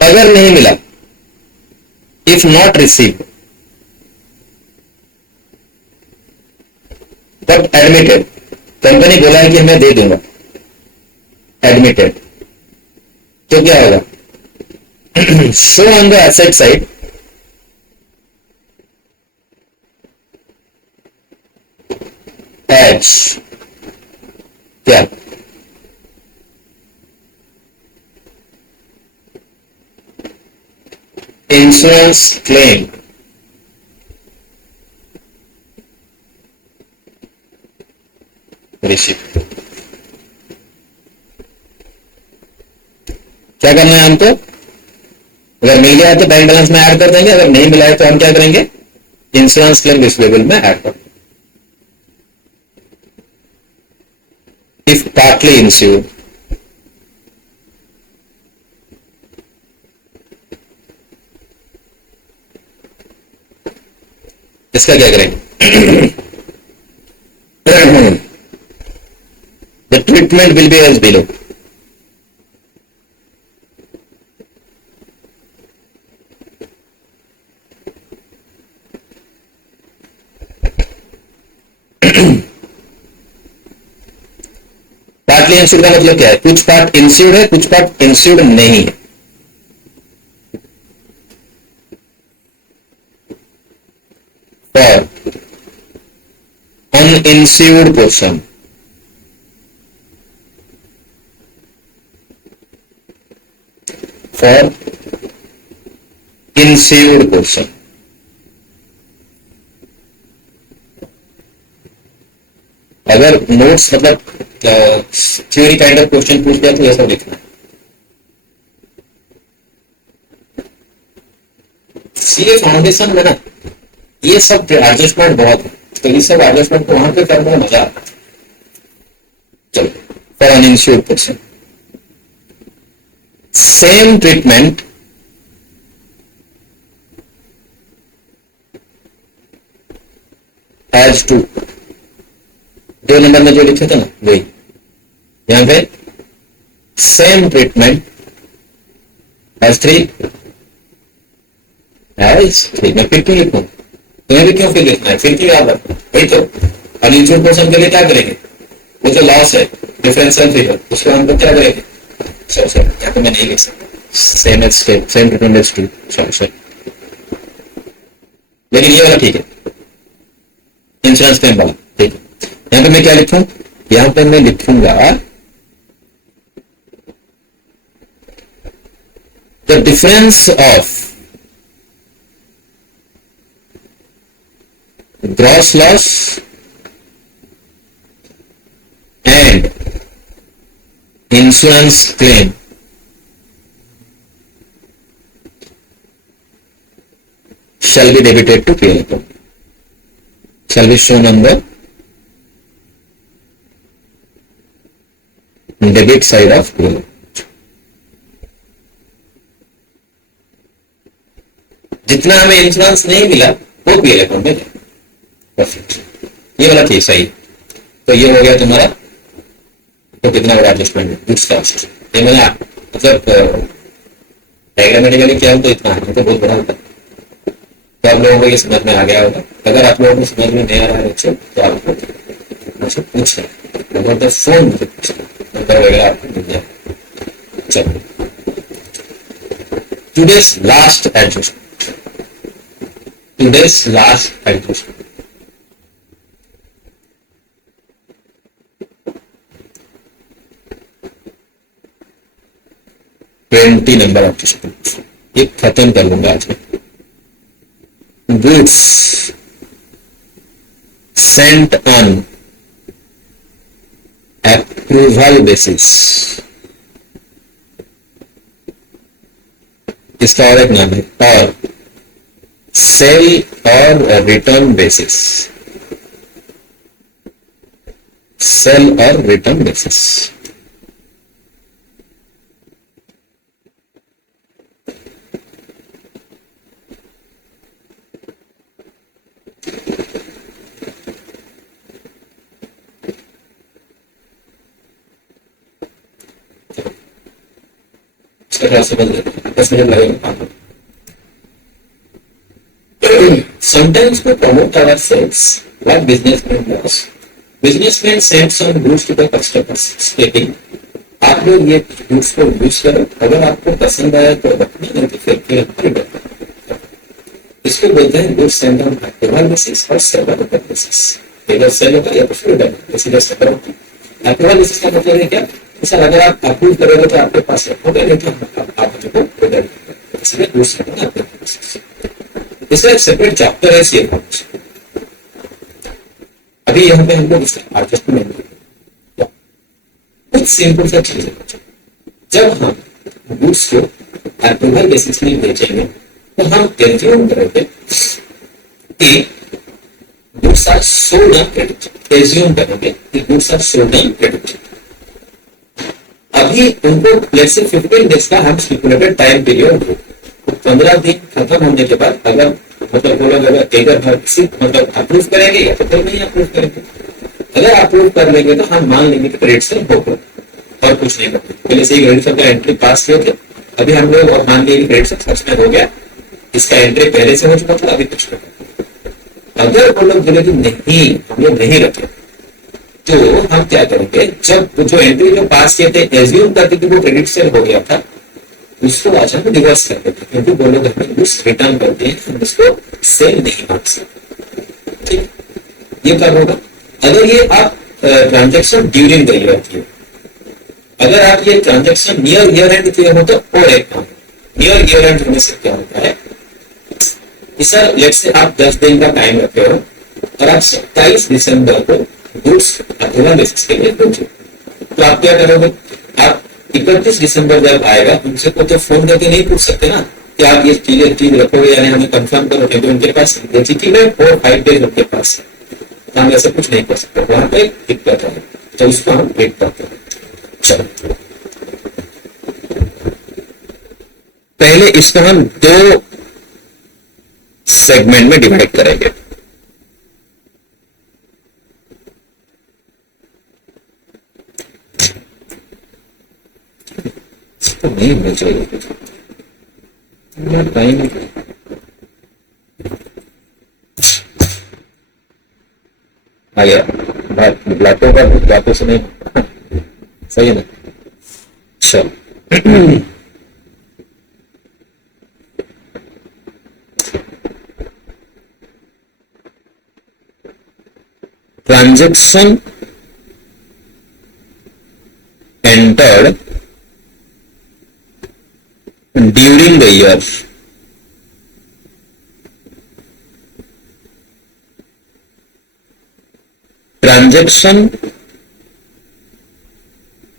अगर नहीं मिला, if not received but admitted, company बोला है कि मैं दे दूंगा, admitted, तो क्या होगा? show on the asset side as क्या? Insurance claim receipt. क्या करना है हमको? अगर मिल गया है तो बैंक बैलेंस में ऐड कर देंगे, अगर नहीं मिला है तो हम क्या करेंगे? इंश्योरेंस क्लेम रिसीवेबल में ऐड कर देंगे। इफ पार्टली इंश्योर्ड, इसका क्या करेंगे? The treatment will be as below. Partly insured का मतलब क्या है? कुछ पार्ट इंश्योर्ड है, कुछ पार्ट इंश्योर्ड नहीं है। uninsured portion, for insured portion, अगर नोट्स मतलब थ्योरी काइंड ऑफ क्वेश्चन पूछ दिया तो ये सब लिखना है। सीए फाउंडेशन में ना ये सब एडजस्टमेंट बहुत है, तो ये सब एडजस्टमेंट को वहां पे करने में मजा आता है। चलो, for uninsured person same treatment as two, दो नंबर में जो लिखे थे ना वही, यहां पे सेम ट्रीटमेंट एज थ्री, मैं फिर क्यों लिखूं? तुम्हें भी क्यों फिर लिखना है? फिर क्यों याद रखना? वही तो अनइंश्योर्ड पर्सन के लिए क्या करेंगे? वो जो लॉस है डिफरेंशियल फिगर, उसको हम लोग क्या करेंगे? सॉरी यहाँ पे मैं नहीं लिख सकता, same as same treatment as two, sorry, लेकिन ये वाला ठीक है, इंश्योरेंस क्लेम वाला ठीक है। यहाँ पे मैं क्या लिखूं? यहाँ पे मैं लिखूंगा the difference of gross loss and insurance claim shall be debited to PL account, shall be shown on the debit side of PL account। जितना हमें इंश्योरेंस नहीं मिला वो PL अकाउंट में जाए। परफेक्ट, ये वाला ठीक सही। तो ये हो गया तुम्हारा, तो कितना बड़ा एडजस्टमेंट है? Goods cost. ये मैंने मतलब डायग्रामेटिकली किया तो इतना है, तो बहुत बड़ा होता है। तो आप लोगों को ये समझ में आ गया होगा। अगर आप लोगों को समझ में नहीं आ रहा है बच्चों तो आपको मुझसे पूछना, नंबर द फोन मुझे पूछना, नंबर वगैरह आपको मिल जाएगा। चलो, today's last adjustment, today's last adjustment. Twenty number adjustment, ये खत्म कर लूंगा आज में। Goods sent on approval basis, इसका और एक नाम है, और सेल और रिटर्न बेसिस, सेल और return basis. Sometimes we promote ourselves like businessmen does. Businessmen send some goods to the customers, stating, आप लोग ये goods को यूज करो, अगर आपको पसंद आया तो रखना, नहीं तो फिर खरीदो। इसको बोलते हैं goods sent on approval basis और sell on approval basis। इधर सेल होगा या फिर रिटर्न, इसी तरह से करो। अप्रूवल बेसिस का मतलब है क्या? सर अगर आप अप्रूव करोगे तो आपके पास रखोगे, नहीं तो आप मुझको रिटर्न करोगे, इसलिए दूसरा होगा अप्रूवल बेसिस। इसका एक सेपरेट चैप्टर है सेल हाउस। अभी यहाँ पे हम लोग इसका एडजस्टमेंट कुछ सिंपल सा चीज है। जब हम गुड्स को अप्रूवल बेसिस में बेचेंगे तो हम एज्यूम करेंगे कि goods are sold on credit, assume करेंगे कि goods are sold on credit. अभी उनको लेट्स से 15 डेज का हम स्टिपुलेटेड टाइम पीरियड हो, 15 दिन खत्म होने के बाद अगर मतलब वो लोग अगर एक मतलब अप्रूव करेंगे या फिर नहीं अप्रूव करेंगे। अगर अप्रूव कर लेंगे तो हम मान लेंगे कि क्रेडिट सेल हो गया और कुछ नहीं करते। पहले से ही क्रेडिट सेल का एंट्री पास किए थे, अभी हम लोग और मान लिए क्रेडिट सेल सच में हो गया, इसका एंट्री पहले से हो चुका था, अभी कुछ नहीं। अगर वो लोग बोले कि नहीं हम लोग नहीं रखे तो हम क्या करेंगे, जब जो एंट्री जो पास किए थे एज्यूम करते थे वो क्रेडिट सेल हो गया था, उसको आज हम रिवर्स कर देते, क्योंकि वो लोग हमें गुड्स रिटर्न करते हैं, हम उसको सेल नहीं मान सकते। ठीक, ये कब होगा? अगर ये आप ट्रांजेक्शन ड्यूरिंग द ईयर किए, अगर आप ये ट्रांजेक्शन नियर ईयर एंड किए हो तो और एक काम, नियर ईयर एंड होने से क्या होता है कि सर लेट्स से आप 10 दिन का टाइम रखे हो और आप 27 दिसंबर को गुड्स अप्रूवल बेसिस के लिए पहुंचे, तो आप क्या करोगे? आप 31 दिसंबर जब आएगा उनसे को तो फोन करके नहीं पूछ सकते ना कि आप ये चीज रखोगे या नहीं, हमें कंफर्म करोगे, तो उनके पास बेसिकली 4-5 डेज उनके पास है, तो हम ऐसा कुछ नहीं कर सकते, वहां पे दिक्कत है, तो उसको हम वेट करते हैं। चलो पहले इसको हम 2 सेगमेंट में डिवाइड करेंगे। तो नहीं होना चाहिए टाइम, आ गया बातों का बातों से नहीं, सही है ना? चलो transaction entered during the year, transaction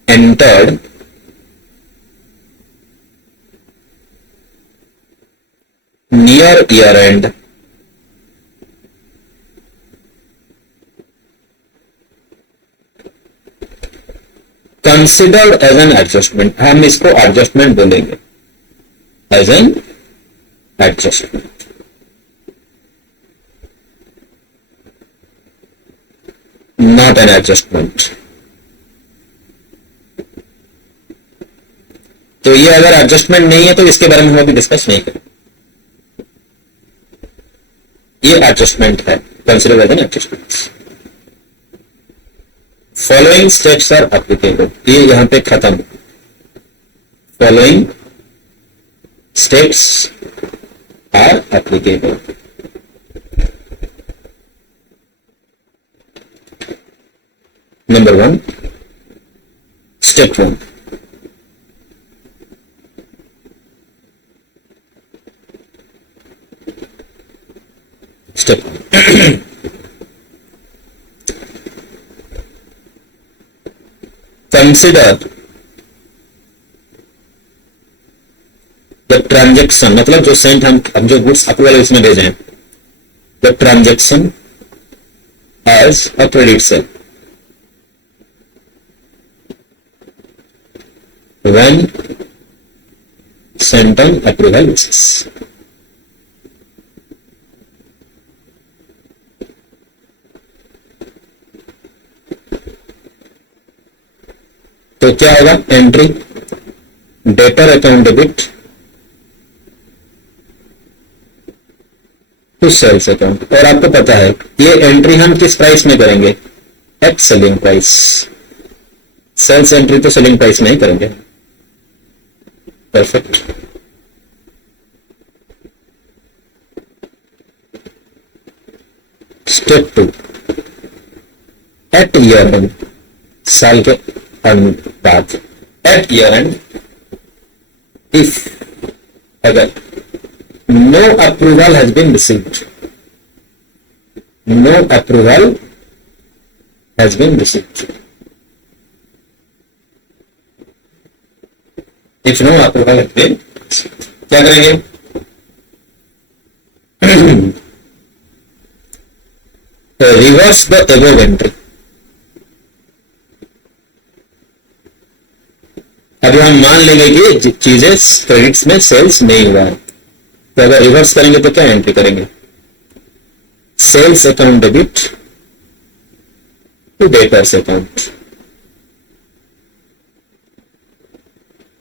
entered near year end considered as an adjustment, हम इसको एडजस्टमेंट बोलेंगे, as an adjustment। not an adjustment। तो ये अगर एडजस्टमेंट नहीं है तो इसके बारे में हम अभी डिस्कस नहीं करें। ये एडजस्टमेंट है, consider as an adjustment. Following steps are applicable, ये यहां पे खत्म। Following steps are applicable. Number 1, step 1, step consider the transaction, मतलब जो सेंट हम जो गुड्स अप्रूवल इसमें भेजे हैं, the transaction as a credit sale when sent on approval basis। तो क्या होगा, entry debtor account debit to sales account. और आपको पता है ये एंट्री हम किस प्राइस में करेंगे, at selling price. Sales entry तो सेलिंग प्राइस में ही करेंगे। Perfect. Step 2, at year end, साल के अंत बाद, एट ईयर एंड इफ अगर no approval has been received, no approval has been received, if no approval has been, क्या करेंगे, रिवर्स द एबव एंट्री। अभी हम मान लेंगे कि चीजें क्रेडिट्स में सेल्स नहीं हुआ है, तो अगर रिवर्स करेंगे तो क्या एंट्री करेंगे, sales account debit to debtors account.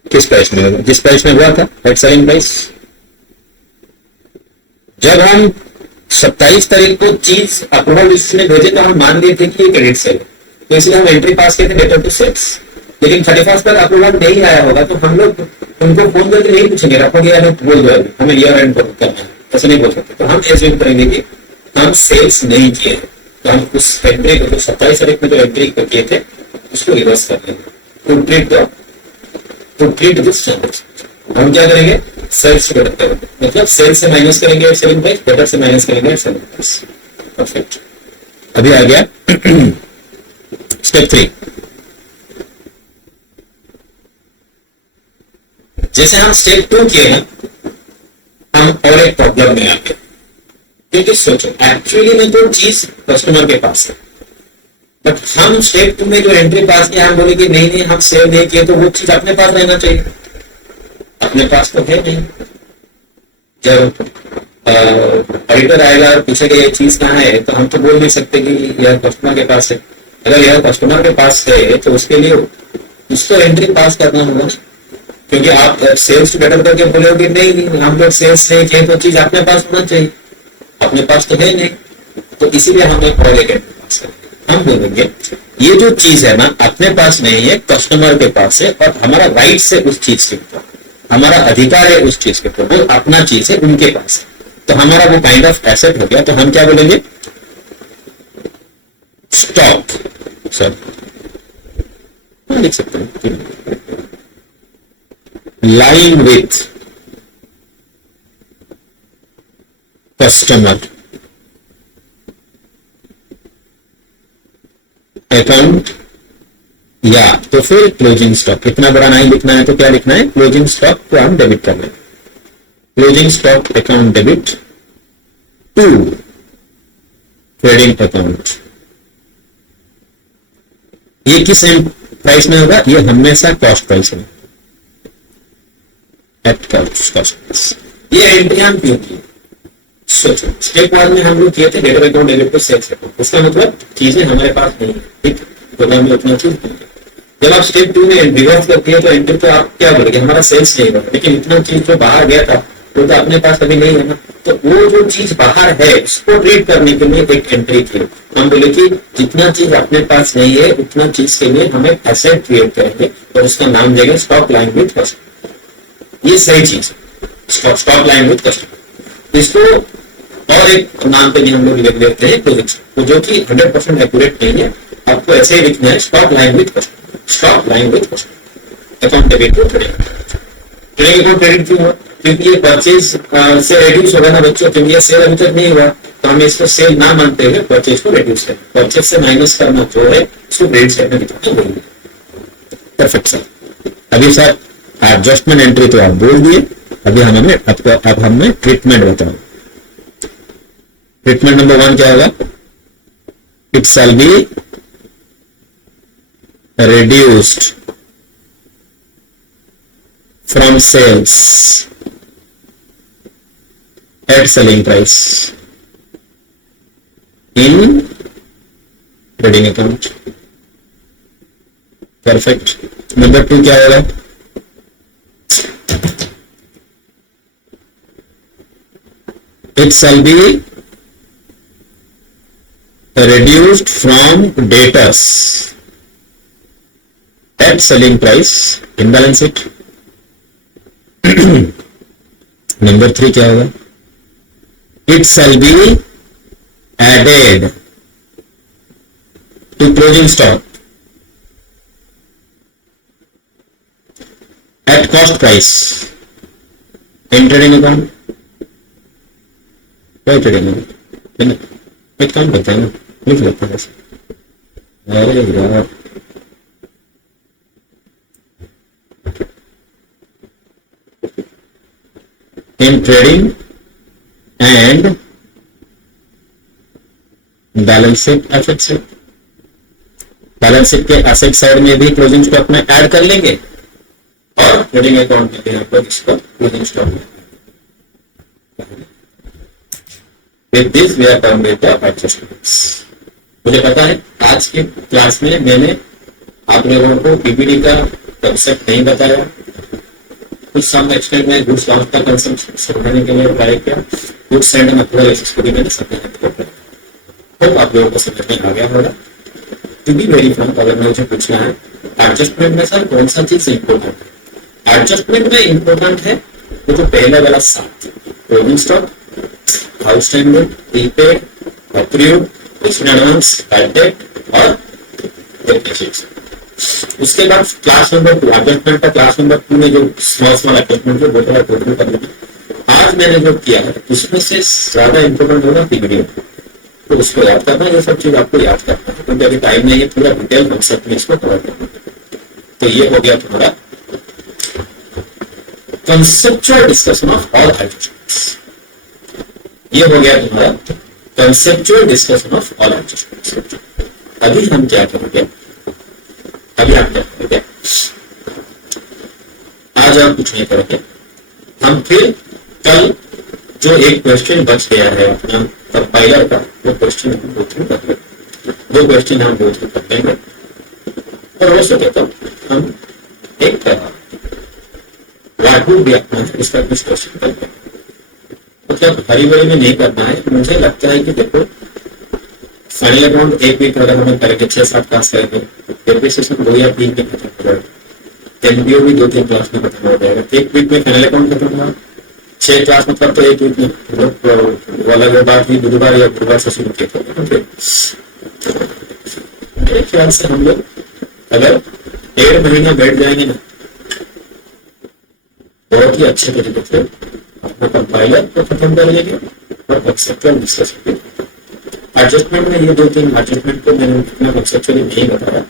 किस प्राइस में होगा, जिस प्राइस में हुआ था, एट सेलिंग प्राइस। जब हम 27 तारीख को चीज अप्रूवल लिस्ट में भेजे तो हम मान लिए थे कि ये क्रेडिट सेल है, तो इसलिए हम एंट्री पास किए थे डेटर टू सेल्स। लेकिन 31 तक अप्रूवल नहीं आया होगा तो हम लोग उनको फोन करके नहीं पूछेंगे, रखोगे या नहीं, बोल दो हमें ईयर एंड करना है, ऐसे नहीं बोल सकते। तो हम एज्यूम करेंगे कि हम सेल्स नहीं किए, तो हम उस एंट्री को 27 तारीख में जो एंट्री किए थे उसको रिवर्स कर देंगे। टू ट्रीट दिस ट्रांजेक्शन हम क्या करेंगे, सेल्स से डिडक्ट करेंगे, मतलब सेल्स से माइनस करेंगे सेलिंग प्राइस, डेटर से माइनस करेंगे सेलिंग प्राइस। परफेक्ट। अभी आ गया स्टेप 3। जैसे हम स्टेप 2 किए हैं, हम और एक प्रॉब्लम में आ गए, क्योंकि सोचो एक्चुअली में तो चीज कस्टमर के पास है, बट हम स्टेप 2 में जो एंट्री पास किया हम बोले कि नहीं हम सेल नहीं किए, तो वो चीज अपने पास रहना चाहिए, अपने पास तो है नहीं। जब ऑडिटर आएगा और पूछेगा ये चीज कहाँ है, तो हम तो बोल नहीं सकते कि यह कस्टमर के पास है। अगर यह कस्टमर के पास है तो उसके लिए उसको एंट्री पास करना होगा, क्योंकि आप सेल्स टू डेटर करके बोलोगे नहीं हम लोग सेल्स नहीं किए, तो चीज अपने पास होना चाहिए, अपने पास तो है नहीं, तो इसीलिए हमने और एक एंट्री पास कर। हम बोलेंगे ये जो चीज है ना अपने पास नहीं है, कस्टमर के पास है, और हमारा राइट है उस चीज के ऊपर, हमारा अधिकार है उस चीज के ऊपर, वो अपना चीज है उनके पास है, तो हमारा वो काइंड ऑफ एसेट हो गया। तो हम क्या बोलेंगे, स्टॉक, सर लिख सकते हैं, लाइन विथ कस्टमर अकाउंट, या तो फिर क्लोजिंग स्टॉक। इतना बड़ा नहीं लिखना है तो क्या लिखना है, क्लोजिंग स्टॉक को हम डेबिट कर लेंगे, closing stock account debit to trading account. ये किस प्राइस में होगा, ये हमेशा कॉस्ट प्राइस में, एट कॉस्ट प्राइस। ये एंट्री हम क्यों की, सोचो स्टेप 1 में हम लोग किए थे debtor account debit to sales account, इसका मतलब चीजें हमारे पास नहीं है, ठीक, तो हम उतना चीज नहीं। जब आप स्टेप 2 में रिवर्स करती है तो एंट्री तो आप क्या बोलेंगे, हमारा सेल्स नहीं हुआ, लेकिन इतना चीज जो बाहर गया था वो तो अपने पास अभी नहीं है ना, तो वो जो चीज बाहर है उसको ट्रीट करने के लिए एक एंट्री थी। हम बोले कि जितना चीज अपने पास नहीं है उतना चीज के लिए हम एक एसेट क्रिएट करेंगे और उसका नाम देंगे स्टॉक लाइन विद कस्टमर। ये सही चीज है, स्टॉक लाइन विद कस्टमर। इसको और एक नाम पे हम लोग लिख देते हैं पोजीशन, जो कि 100% एक्यूरेट नहीं है। आपको ऐसे ही लिखना है stock lying with customer, stock lying with customer. Account debit to credit, credit to credit क्यों हुआ? क्योंकि ये परचेज से रेड्यूस होगा ना बच्चों, क्योंकि ये सेल अभी तक नहीं हुआ, तो हम इसको सेल ना मानते हुए परचेज को रेड्यूस करें। परचेज से माइनस करना जो है उसको क्रेडिट साइड में दिखाना बोलिए। Perfect sir. अभी सर एडजस्टमेंट एंट्री तो आप बोल दिए, अभी अब हमें ट्रीटमेंट बताओ। ट्रीटमेंट नंबर 1 क्या होगा? It shall be reduced from sales at selling price in trading account. Perfect. Number 2 क्या होगा? It shall be reduced from debtors at selling price in balance sheet. Number 3 क्या होगा? It shall be added to closing stock at cost price in trading account. क्या trading account? एक काम करते हैं ना, लिख लेते हैं। अरे यार in trading and balance sheet asset से, बैलेंस शीट के एसेट साइड में भी क्लोजिंग स्टॉक में ऐड कर लेंगे और ट्रेडिंग अकाउंट में भी यहाँ पर इसको क्लोजिंग स्टॉक में। With this we are done with the adjustments. मुझे पता है आज की क्लास में मैंने आप लोगों को पीपीडी का कंसेप्ट नहीं बताया, कुछ सम एक्सटेंट में गुड्स लॉन्च का कंसेप्ट समझने के लिए ट्राई किया। गुड्स एंड मैनेजमेंट को भी मैंने समझाया, तो आप लोगों को समझ में आ गया होगा। टू बी वेरी फ्रैंक, अगर मुझे पूछना है एडजस्टमेंट में सर कौन सा चीज इंपॉर्टेंट है? एडजस्टमेंट में इंपॉर्टेंट है वो जो पहले वाला 7, closing stock, outstanding, prepaid, approved, received advance, bad debt और डेप्रिसिएशन। उसके बाद क्लास नंबर 2 एडजस्टमेंट का क्लास नंबर 2 में जो स्मॉल एडजस्टमेंट को थोड़ा टोटल कर लेना। आज मैंने जो किया है उसमें से ज्यादा इंपॉर्टेंट होगा पीपीडी, तो उसको याद करना, ये सब चीज आपको याद करना है क्योंकि अभी टाइम नहीं है पूरा डिटेल कॉन्सेप्ट में इसको कवर करना। तो ये हो गया तुम्हारा conceptual discussion of all adjustments. ये हो गया तुम्हारा conceptual discussion of all adjustments. अभी हम क्या करेंगे? अभी आप क्या करेंगे? आज हम कुछ नहीं करेंगे, हम फिर कल जो एक क्वेश्चन बच गया है अपना कंपाइलर का, वो क्वेश्चन हम गो थ्रू कर लेंगे। 2 क्वेश्चन हम गो थ्रू कर लेंगे और हो सके तो हम एक वाटू भी अपना इसका कुछ क्वेश्चन कर लेंगे। मतलब हरी भरी में नहीं करना है। मुझे लगता है कि देखो फाइनल अकाउंट एक वीक अगर हमें करेंगे 6-7 क्लास करेंगे, डेप्रिसिएशन 2 या 3 दिन खत्म हो जाएगा, एमबीओ भी 2-3 क्लास में खत्म हो जाएगा। एक वीक में फाइनल अकाउंट खत्म हुआ, 6 क्लास मतलब तो एक वीक में वाला बात ही बुधवार या गुरुवार से शुरू किया। मेरे ख्याल से हम लोग अगर 1.5 महीना बैठ जाएंगे ना, बहुत ही अच्छे तरीके से अपना कंपाइलर को खत्म कर लेंगे और कंसेप्चुअल डिस्कशन। एडजस्टमेंट में ये 2-3 एडजस्टमेंट को मैंने इतना कंसेप्चुअली नहीं बताया,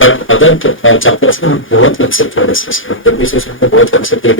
बट अदर चैप्टर्स में हम बहुत कंसेप्चुअल डिस्कशन, डेप्रिसिएशन को बहुत कंसेप्चुअल